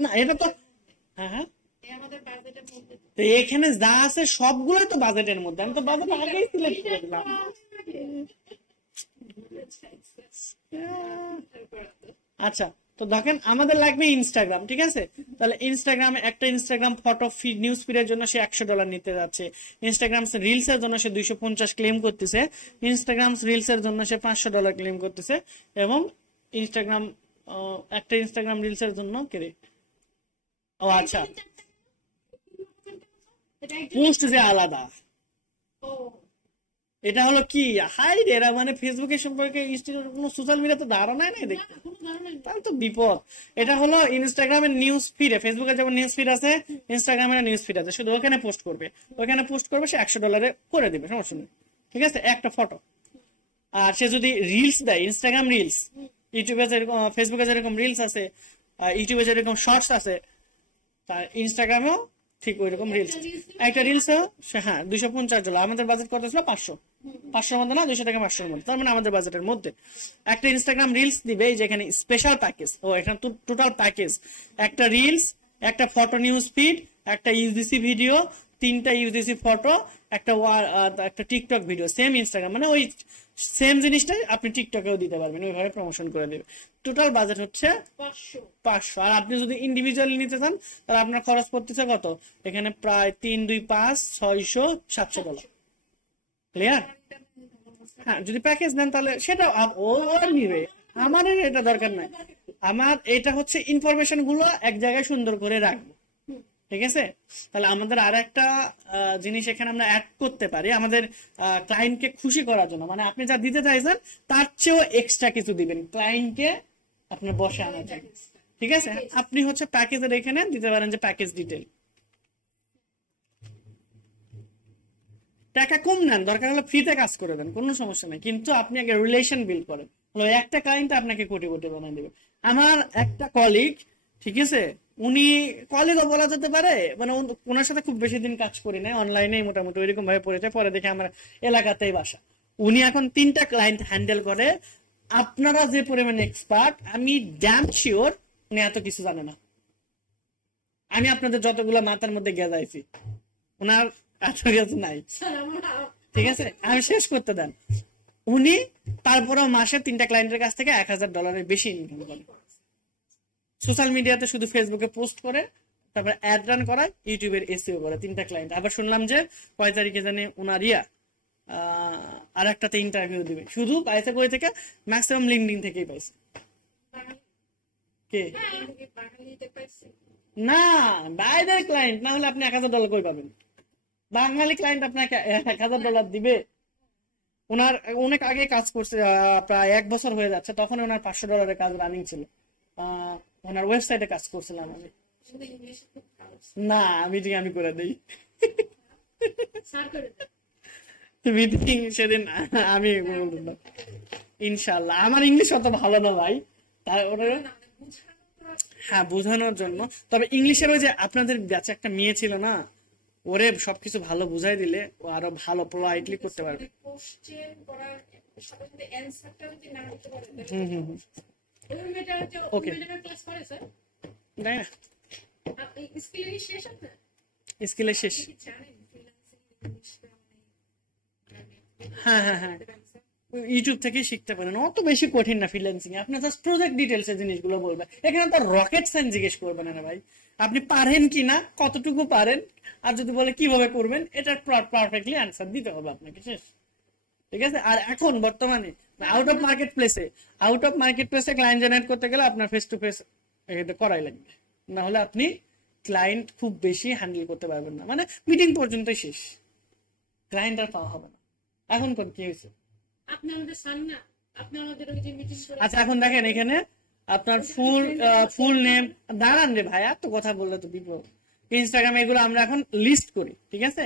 না এটা তো, হ্যাঁ হ্যাঁ এখানে যা আছে সবগুলোই তো বাজেটের মধ্যে, আমি তো বাজেট আগেই সিলেক্ট করে দিলাম। আচ্ছা তো দেখেন আমাদের লাগবে ইনস্টাগ্রাম, ঠিক আছে। তাহলে ইনস্টাগ্রামে একটা ইনস্টাগ্রাম ফটো ফিড নিউজ ফিডের জন্য সে $100 নিতে যাচ্ছে। ইনস্টাগ্রাম রিলস এর জন্য সে 250 ক্লেম করতেছে। ইনস্টাগ্রাম রিলস এর জন্য সে $500 ক্লেম করতেছে। এবং ইনস্টাগ্রাম একটা ইনস্টাগ্রাম রিলস এর জন্য কেরে, ও আচ্ছা পোস্ট যে আলাদা, এটা হলো কি হাই রে, এরা মানে ফেসবুকের সম্পর্কে কোনো সোশ্যাল মিডিয়াতে ধারণাই নাই দেখতে, তাহলে তো বিপদ। এটা হলো ইনস্টাগ্রামের নিউজ ফিডে, ফেসবুকে যেমন নিউজ ফিড আছে ইনস্টাগ্রামের নিউজ ফিড আছে, শুধু ওখানে পোস্ট করবে, ওখানে পোস্ট করবে, সে $100 করে দিবে, সমস্যা নেই, ঠিক আছে, একটা ফটো। আর সে যদি রিলস দেয়, ইনস্টাগ্রাম রিলস, ইউটিউবে যেরকম ফেসবুকে যেরকম রিলস আছে, ইউটিউবে যেরকম শর্টস আছে, তার ইনস্টাগ্রামেও ঠিক ওই রকম রিলস। একটা রিলস হ্যাঁ $250, আমাদের বাজেট কত ছিল 500 মধ্যে না, 200 থেকে 500 মধ্যে, তার মানে আমাদের বাজেটের মধ্যে একটা ইনস্টাগ্রাম রিলস দিবে। যেখানে স্পেশাল প্যাকেজ, ও এখানে টোটাল প্যাকেজ একটা রিলস, একটা ফটো নিউজ ফিড, একটা ইউজিসি ভিডিও, 3টা ইউজিসি ফটো, একটা টিকটক ভিডিও, সেম ইনস্টাগ্রাম, মানে ওই সেম জিনিসটাই আপনি টিকটকেও দিতে পারবেন, ওইভাবে প্রমোশন করে দেবে। টোটাল বাজেট হচ্ছে 500। আর আপনি যদি ইন্ডিভিজুয়ালি নিতে চান তাহলে আপনার খরচ পড়তেছে কত, এখানে প্রায় 3, 2, 5, 600, $700। ক্লিয়ার? হ্যাঁ, যদি প্যাকেজ নেন তাহলে সেটা ও নিবে, আমার এটা দরকার নাই। আমার এটা হচ্ছে ইনফরমেশন গুলো এক জায়গায় সুন্দর করে রাখবো, ঠিক আছে? তাহলে আমাদের আর একটা জিনিস এখানে আমরা অ্যাড করতে পারি, আমাদের ক্লায়েন্টকে খুশি করার জন্য, মানে আপনি যা দিতে চাইছেন তার চেয়েও এক্সট্রা কিছু দিবেন ক্লায়েন্টকে আপনার বসে আনার জন্য, ঠিক আছে? আপনি হচ্ছে প্যাকেজের এখানে দিতে পারেন যে প্যাকেজ ডিটেল, টাকা কম নেন, দরকার হলে ফ্রিতে কাজ করে দেন, কোনো সমস্যা নেই, কিন্তু আপনি আগে রিলেশন বিল্ড করেন। একটা ক্লায়েন্ট আপনাকে কোটি কোটি বানিয়ে দেবে। আমার একটা কলিগ, ঠিক আছে, উনি কলিগও বলা যেতে পারে, মানে ওনার সাথে খুব বেশি দিন কাজ করি না, অনলাইনে মোটামুটি ওইরকম ভাবে পড়েছে, পরে দেখে আমার এলাকাতেই বাসা। উনি এখন 3টা ক্লায়েন্ট হ্যান্ডেল করে। আপনারা যে পরিমাণে এক্সপার্ট, আমি ড্যাম শিওর উনি এত কিছু জানে না। আমি আপনাদের যতগুলো মাথার মধ্যে গেজাইছি, ওনার এত কিছু নাই, ঠিক আছে? আমি শেষ করতে দেন। উনি তারপরেও মাসে 3টা ক্লায়েন্টের কাছ থেকে $1000 বেশি ইনকাম করে। সোশ্যাল মিডিয়াতে শুধু ফেসবুকে পোস্ট করে, তারপরে অ্যাড রান করায়, ইউটিউবের এসইও করে, 3টা ক্লায়েন্ট। আবার শুনলাম যে কয় তারিখে জানি ওনার আর একটাতে ইন্টারভিউ দিবে। শুধু পাইছে কই থেকে? ম্যাক্সিমাম লিঙ্কডিন থেকেই পাইছে। কে? না, বাইরের ক্লায়েন্ট না হলে আপনি $1000 কই পাবেন? বাঙালি ক্লায়েন্ট আপনাকে $1000 দিবে? ওনার অনেক আগে কাজ করছে, প্রায় 1 বছর হয়ে যাচ্ছে, তখন ওনার $500 কাজ রানিং ছিল। ওনার ওয়েবসাইটে কাজ করছিলাম আমি। না, মিটিং আমি করে দিই। মিটিং সেদিন আমি বললাম ইনশাল্লাহ। আমার ইংলিশ অত ভালো না ভাই, হ্যাঁ বোঝানোর জন্য। তবে ইংলিশের ওই যে আপনাদের ব্যাচে একটা মেয়ে ছিল না, ওরে সবকিছু ভালো বুঝাই দিলে ও আরো ভালো পোলাইটলি করতে পারবে। ওকে, স্কিলে শেষ। হ্যাঁ হ্যাঁ হ্যাঁ, ইউটিউব থেকে শিখতে পারেন, অত বেশি কঠিন না ফ্রিল্যান্সিং এ। আপনি জাস্ট প্রজেক্ট ডিটেলস এর জিনিসগুলো বলবেন, এখানে তো রকেট সায়েন্স জিজ্ঞেস করবেন না ভাই, আপনি পারেন কিনা, কতটুকু পারেন, আর যদি বলে কিভাবে করবেন, এটার পারফেক্টলি অ্যান্সার দিতে হবে আপনাকে, শেষ, ঠিক আছে? আর এখন বর্তমানে আউট অফ মার্কেট প্লেসে ক্লায়েন্ট জেনারেট করতে গেলে আপনার ফেস টু ফেস করাই লাগবে, না হলে আপনি ক্লায়েন্ট খুব বেশি হ্যান্ডেল করতে পারবেন না, মানে মিটিং পর্যন্তই শেষ, ক্লায়েন্ট আর পাওয়া হবে না। এখন কি হয়েছে? আচ্ছা, এখন দেখেন এখানে আপনার ফুল নেম, দাঁড়ান রে ভাই, এত কথা বললে তো বিপদ। ইনস্টাগ্রামে এগুলো আমরা এখন লিস্ট করি, ঠিক আছে?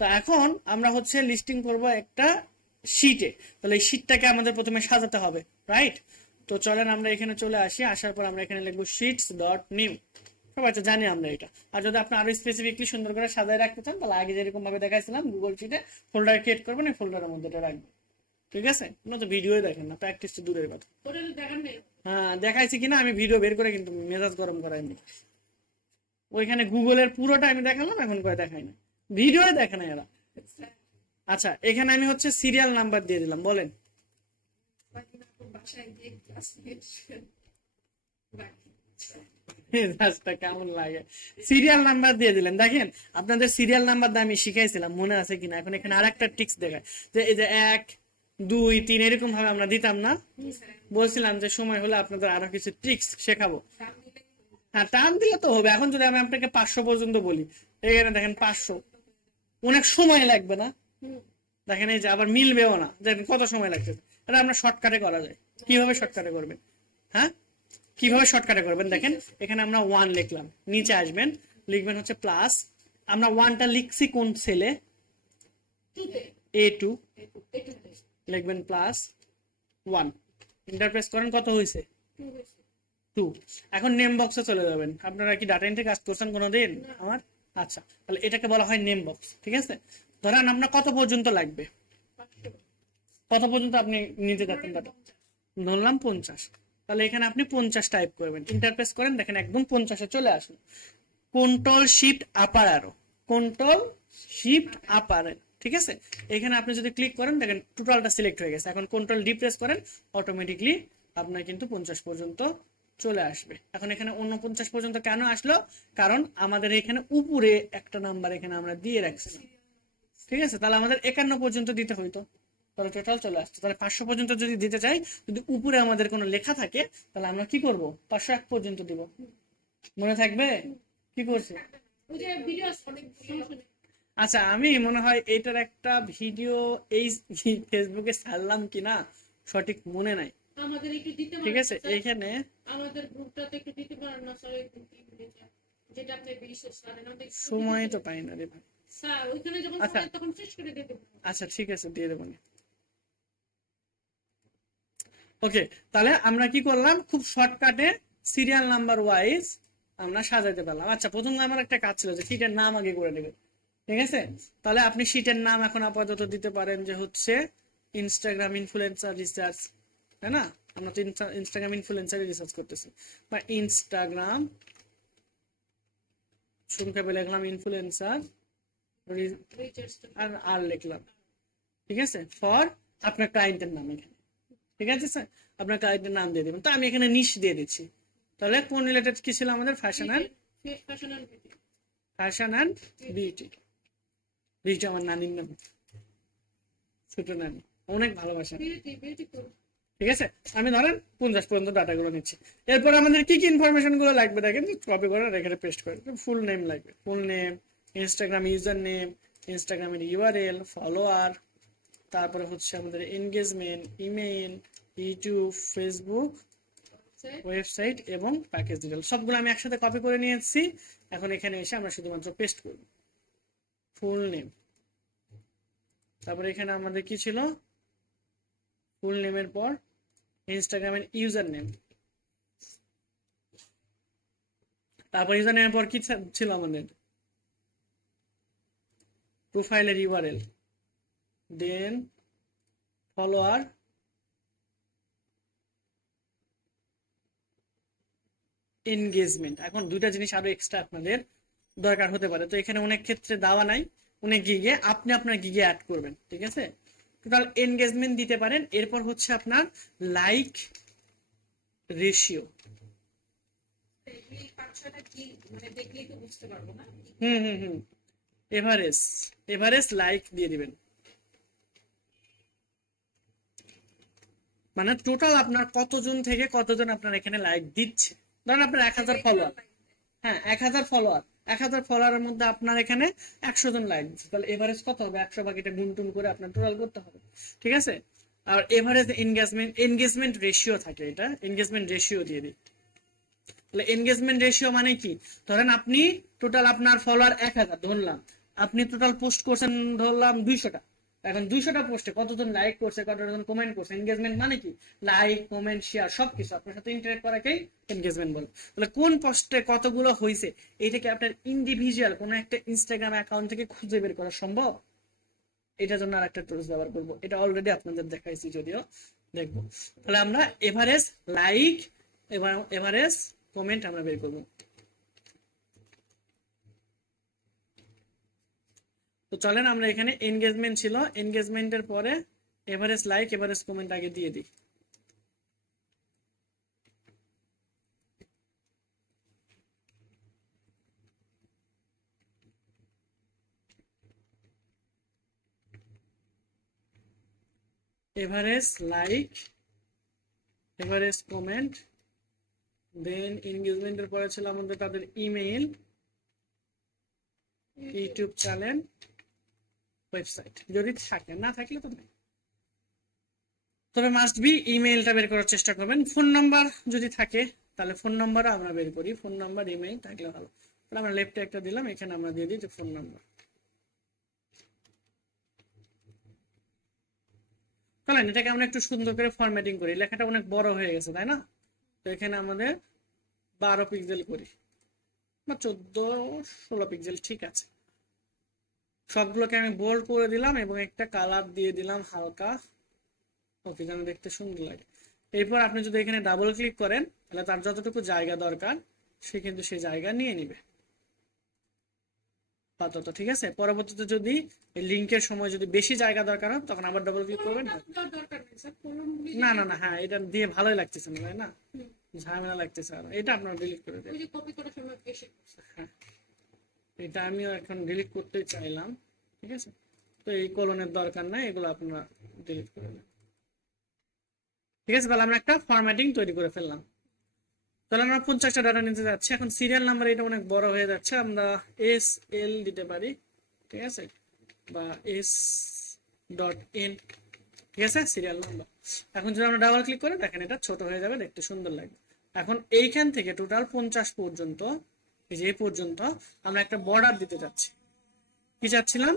তো এখন আমরা হচ্ছে লিস্টিং করব একটা শিটে, তাহলে এই শিটটাকে আমাদের প্রথমে সাজাতে হবে, রাইট? তো চলেন আমরা এখানে চলে আসি, আসার পর আমরা এখানে লিখবো sheets.new। সবাই তো জানি আমরা এটা। আর যদি আপনি আরো স্পেসিফিকলি সুন্দর করে সাজায় রাখতে চান, তাহলে আগে যেরকম ভাবে দেখাইছিলাম গুগল শিটে ফোল্ডার ক্রিয়েট করবেন, এই ফোল্ডারের মধ্যে এটা রাখবেন, ঠিক আছে? আপনারা তো ভিডিওই দেখেন না, প্র্যাকটিস তো দূরের কথা। হ্যাঁ, দেখাইছি কিনা আমি ভিডিও বের করে, কিন্তু মেজাজ গরম করাইনি। ওইখানে গুগলের পুরোটা আমি দেখালাম, এখন করে দেখাই না, ভিডিও দেখে না এরা। আচ্ছা, এখানে আমি হচ্ছে সিরিয়াল নাম্বার দিয়ে দিলাম, বলেন কেমন লাগে? সিরিয়াল নাম্বার দিয়ে দিলেন। দেখেন আপনাদের সিরিয়াল নাম্বার দিয়ে আমি শিখাইছিলাম, মনে আছে কিনা? এখন এখানে আরেকটা টিক্স দেখায় যে এই যে 1, 2, 3 এরকম ভাবে আমরা দিতাম না, বলছিলাম যে সময় হলে আপনাদের আরো কিছু টিক্স শেখাবো। হ্যাঁ, টান দিলে তো হবে। এখন যদি আমি আপনাকে 500 পর্যন্ত বলি, এখানে দেখেন 500, অনেক সময় লাগবে না? দেখেন এই যে আবার মিলবেও না, দেখেন কত সময় লাগছে। এটা আমরা শর্টকাটে করা যায়। কিভাবে শর্টকাটে করবেন? হ্যাঁ, কিভাবে শর্টকাটে করবেন? দেখেন এখানে আমরা 1 লিখলাম, নিচে আসবেন, লিখবেন হচ্ছে প্লাস, আমরা 1টা লিখছি কোন সেলে? A2, লিখবেন প্লাস 1, এন্টার প্রেস করেন, কত হয়েছে? 2। এখন নেম বক্সে চলে যাবেন। আপনারা কি ডাটা এন্ট্রি কাজ করছেন কোনোদিন? আমার আচ্ছা, তাহলে এটাকে বলা হয় নেম বক্স, ঠিক আছে? ধরেন আমরা কত পর্যন্ত লাগবে, কত পর্যন্ত আপনি নিতে যাচ্ছেন ডাটা? ধরলাম 50। তাহলে এখানে আপনি 50 টাইপ করবেন, ইন্টারপ্রেস করেন, দেখেন একদম 50-এ চলে আসলো। কন্ট্রোল শিফট আপার অ্যারো, কন্ট্রোল শিফট আপার, ঠিক আছে। এখানে আপনি যদি ক্লিক করেন দেখেন টোটালটা সিলেক্ট হয়ে গেছে। এখন কন্ট্রোল ডি প্রেস করেন, অটোমেটিকলি আপনার কিন্তু 50 পর্যন্ত চলে আসবে। এখন এখানে 49 পর্যন্ত কেন আসলো? কারণ আমাদের এখানে উপরে একটা নাম্বার এখানে আমরা দিয়ে রাখছি, ঠিক আছে। তাহলে আমাদের 51 পর্যন্ত দিতে হইতো, তাহলে টোটাল চলে আসতো। তাহলে 500 পর্যন্ত যদি দিতে চাই, যদি উপরে আমাদের কোনো লেখা থাকে, তাহলে আমরা কি করব? 501 পর্যন্ত দিব। মনে থাকবে কি করছে? ওই যে ভিডিও অনেক সমস্যা নেই। আচ্ছা, আমি মনে হয় এটার একটা ভিডিও এই ফেসবুকে ছাড়লাম কিনা সঠিক মনে নাই, আমাদের একটু দিতে ঠিক পারেন আছে। স্যার? এখানে আমাদের গ্রুপটাতে একটু দিতে পারেন না স্যার? একটু কি বলেছে, যেটা আপনি বিশেষ স্যার আমাদের একটু সময় দিতে তো পারেন। পাই না রে ভাই। স্যার ওইখানে যখন আচ্ছা সময় তখন শেষ করে দিয়ে দেবো। আচ্ছা ঠিক আছে, দিয়ে দেবো। ওকে, তাহলে আমরা কি করলাম? খুব শর্টকাটে সিরিয়াল নাম্বার ওয়াইজ আমরা সাজাতে পারলাম। আচ্ছা, প্রথম আমার একটা কাজ ছিল যে শীটের নাম আগে করে নেবে, ঠিক আছে। তাহলে আপনি শীটের নাম এখন আপাতত দিতে পারেন যে হচ্ছে ইনস্টাগ্রাম ইনফ্লুয়েন্সার রিসার্চ, তাই না? আমরা তো ইনস্টাগ্রাম ইনফ্লুয়েন্সার রিসার্চ করতেছি, বা ইনস্টাগ্রাম সংক্ষেপে লিখলাম ইনফ্লুয়েন্সার আর আর লিখলাম, ঠিক আছে, ফর আপনার ক্লায়েন্টের নাম এখানে, ঠিক আছে স্যার। আপনার ক্লায়েন্টের নাম দিয়ে দেবেন। তো আমি এখানে নিশ দিয়ে দিচ্ছি। তাহলে কোন রিলেটেড কি ছিল আমাদের? Fashion and beauty. বিউটি আমার নানির নাম, ছোট নানি, অনেক ভালোবাসা, ঠিক আছে। আমি ধরেন 50 পর্যন্ত ডাটাগুলো নিচ্ছি। এরপর আমাদের কি কি ইনফরমেশন গুলো লাগবে দেখেন, কপি করে এখানে পেস্ট করে। ফুল নেম লাগবে, full name, Instagram user name, ইনস্টাগ্রামের ইউআরএল, ফলোয়ার, তারপরে হচ্ছে আমাদের engagement, email, YouTube, Facebook, website এবং প্যাকেজ ডিটেল, সবগুলো আমি একসাথে কপি করে নিয়েছি। এখন এখানে এসে আমরা শুধুমাত্র পেস্ট করব। ফুল নেম, তারপরে এখানে আমাদের কি ছিল? ফুল নেমের পর ইনস্টাগ্রামের ইউজার নেম, তারপর ইউজার নেমের পর কি ছিল আমাদের? প্রোফাইলের ইউআরএল, দেন ফলোয়ার, এনগেজমেন্ট। এখন দুইটা জিনিস আরো এক্সট্রা আপনাদের দরকার হতে পারে, তো এখানে অনেক ক্ষেত্রে দেওয়া নাই, অনেক গিগে আপনি আপনার গিগে অ্যাড করবেন, ঠিক আছে। টোটাল এনগেজমেন্ট দিতে পারেন। এরপর হচ্ছে আপনার লাইক রেশিও, হুম হুম হুম এভারেজ, এভারেজ লাইক দিয়ে দিবেন। মানে টোটাল আপনার কতজন থেকে কতজন আপনার এখানে লাইক দিচ্ছে। ধরেন আপনার 1000 ফলোয়ার, হ্যাঁ 1000 ফলোয়ার, 1000 ফলোয়ারের মধ্যে আপনার এখানে 100 জন লাইক দিচ্ছে, তাহলে এভারেজ কত হবে? 100 ভাগ এটা গুণ করে আপনার টোটাল করতে হবে, ঠিক আছে। আর এভারেজ এনগেজমেন্ট, এনগেজমেন্ট রেশিও থাকে, এটা এনগেজমেন্ট রেশিও দিয়ে দিই। তাহলে এনগেজমেন্ট রেশিও মানে কি? ধরেন আপনি টোটাল আপনার ফলোয়ার 1000 ধরলাম, আপনি টোটাল পোস্ট করছেন ধরলাম 200টা, এখন 200টা পোস্টে কতজন লাইক করছে, কতজন কমেন্ট করছে। এনগেজমেন্ট মানে কি? লাইক, কমেন্ট, শেয়ার সবকিছু আপনার সাথে ইন্টারেক্ট করাকেই এনগেজমেন্ট বলে। তাহলে কোন পোস্টে কতগুলো হয়েছে এইটাকে আপনার ইন্ডিভিজুয়াল কোন একটা ইনস্টাগ্রাম অ্যাকাউন্ট থেকে খুঁজে বের করা সম্ভব? এটার জন্য আর একটা টুলস ব্যবহার করবো, এটা অলরেডি আপনাদের দেখাইছি, যদিও দেখবো। তাহলে আমরা এভারেজ লাইক এবং এভারেজ কমেন্ট আমরা বের করবো। তো চলেন আমরা এখানে এনগেজমেন্ট ছিল, এনগেজমেন্টের পরে এভারেজ লাইক এভারেজ কমেন্ট আগে দিয়ে দিই। এভারেজ লাইক এভারেজ কমেন্ট, দেন এনগেজমেন্টের পরে ছিল আমাদের তাদের ইমেইল, ইউটিউব চ্যানেল, ওয়েবসাইট, যদি থাকে, না থাকলে তো নেই। তবে মাস্ট বি ইমেইলটা বের করার চেষ্টা করবেন। ফোন নাম্বার যদি থাকে তাহলে ফোন নাম্বারও আমরা বের করি, ফোন নাম্বার ইমেইল থাকলে ভালো। তাহলে আমরা লেফটে একটা দিলাম, এখানে আমরা দিয়ে দিই যে ফোন নাম্বার। তাহলে এটাকে আমরা একটু সুন্দর করে ফরম্যাটিং করি, লেখাটা অনেক বড় হয়ে গেছে তাই না। তো এখানে আমাদের 12 পিক্সেল করি বা 14-16 পিক্সেল, ঠিক আছে। সবগুলোকে আমি বোল্ড করে দিলাম এবং একটা কালার দিয়ে দিলাম হালকা, ওকে, যেন দেখতে সুন্দর লাগে। এরপর আপনি যদি এখানে ডাবল ক্লিক করেন তাহলে তার যতটুকু জায়গা দরকার সে কিন্তু সেই জায়গা নিয়ে নিবে। আপাতত ঠিক আছে। পরবর্তীতে যদি লিংকের সময় যদি বেশি জায়গা দরকার হয় তখন আবার ডবল ক্লিক করবেন। দরকার নেই স্যার, কলমগুলি না না না, হ্যাঁ এটা দিয়ে ভালোই লাগতেছে না, তাই না? ঝামেলা লাগতেছে আর এটা আপনারা ডিলিট করে দেন। ওই যে কপি করার সময় এসে হ্যাঁ, এটা আমিও এখন ডিলিট করতে চাইলাম, ঠিক আছে। তো এই কলনের দরকার নাই, এগুলো আপনারা ডিলিট করে দেন, ঠিক আছে। তাহলে আমরা একটা ফরম্যাটিং তৈরি করে ফেললাম। তাহলে আমরা 50টা ডাটা নিতে যাচ্ছি। এখন সিরিয়াল নাম্বার এটা অনেক বড় হয়ে যাচ্ছে, আমরা SL দিতে পারি, ঠিক আছে, বা S.N, ঠিক আছে, সিরিয়াল নাম্বার। এখন যদি আমরা ডাবল ক্লিক করে দেখেন এটা ছোট হয়ে যাবে, দেখতে সুন্দর লাগবে। এখন এইখান থেকে টোটাল 50 পর্যন্ত, এই যে এই পর্যন্ত আমরা একটা বর্ডার দিতে চাচ্ছি। কি চাচ্ছিলাম?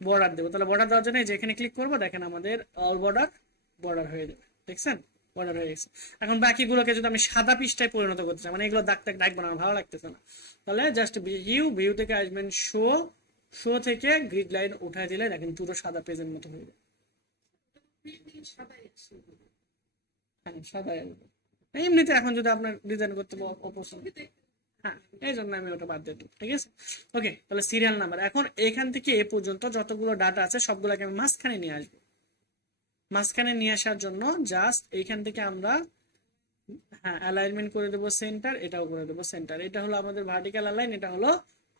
বর্ডার দেবো। তাহলে বর্ডার দেওয়ার জন্য এই যে এখানে ক্লিক করবো, দেখেন আমাদের অল বর্ডার হয়ে যাবে, দেখছেন? বর্ডার হয়ে গেছে। এখন বাকিগুলোকে যদি আমি সাদা পৃষ্ঠায় পরিণত করতে চাই, মানে এগুলো দাগ টাগ ডাকবো না, ভালো লাগতেছে না, তাহলে জাস্ট ভিউ থেকে আসবেন শো থেকে গ্রিড লাইন উঠাই দিলে দেখেন পুরো সাদা পেজের মতো হয়ে যাবে। হ্যাঁ, সাদা আসবে। এমনিতে এখন যদি আপনার ডিজাইন করতে অপছন্দ, হ্যাঁ এই জন্য আমি ওটা বাদ দিয়ে দিই, ঠিক আছে। ওকে, তাহলে সিরিয়াল নাম্বার। এখন এখান থেকে এ পর্যন্ত যতগুলো ডাটা আছে সবগুলোকে আমি মাঝখানে নিয়ে আসবো। মাঝখানে নিয়ে আসার জন্য জাস্ট এইখান থেকে আমরা হ্যাঁ অ্যালাইনমেন্ট করে দেবো সেন্টার, এটাও করে দেবো সেন্টার। এটা হলো আমাদের ভার্টিক্যাল অ্যালাইন, এটা হলো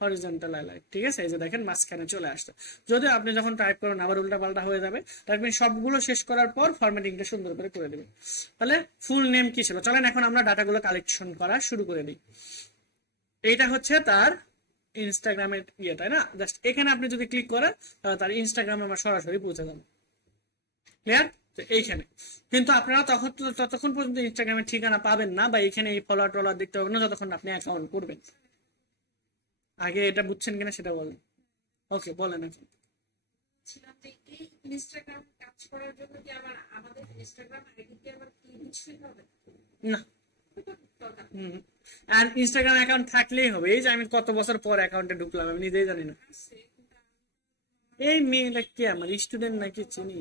হরিজন্টাল অ্যালাইন, ঠিক আছে। এই যে দেখেন মাঝখানে চলে আসছে। যদি আপনি যখন টাইপ করেন আবার উল্টা পাল্টা হয়ে যাবে, তারপর সবগুলো শেষ করার পর ফরম্যাটিংটা সুন্দর করে দেবেন। তাহলে ফুল নেম কি ছিল? চলেন এখন আমরা ডাটাগুলো কালেকশন করা শুরু করে দিই। এইটা হচ্ছে তার ইনস্টাগ্রামের ইয়ে, তাই না? জাস্ট এখানে আপনি যদি ক্লিক করেন তার ইনস্টাগ্রামে আমরা সরাসরি পৌঁছে যাবো, ক্লিয়ার? এইখানে কিন্তু আপনারা ততক্ষণ পর্যন্ত ইনস্টাগ্রামের ঠিকানা পাবেন না, বা এখানে এই ফলোয়ার টলার দেখতে পাবেন না যতক্ষণ আপনি অ্যাকাউন্ট করবেন। আগে এটা বুঝছেন কিনা সেটা বলেন। ওকে, বলেন এখন। ছিলাম যে এই ইনস্টাগ্রাম কাজ করার জন্য কি আবার আমাদের ইনস্টাগ্রাম আইডি কি আবার কি বুঝতে হবে? না, আর ইনস্টাগ্রাম অ্যাকাউন্ট থাকলেই হবে। এই যে আমি কত বছর পর অ্যাকাউন্টে ঢুকলাম, আমি নিজেই জানি না। এই মেয়েটা কি আমার স্টুডেন্ট নাকি চিনি?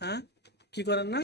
হ্যাঁ, কি করেন না?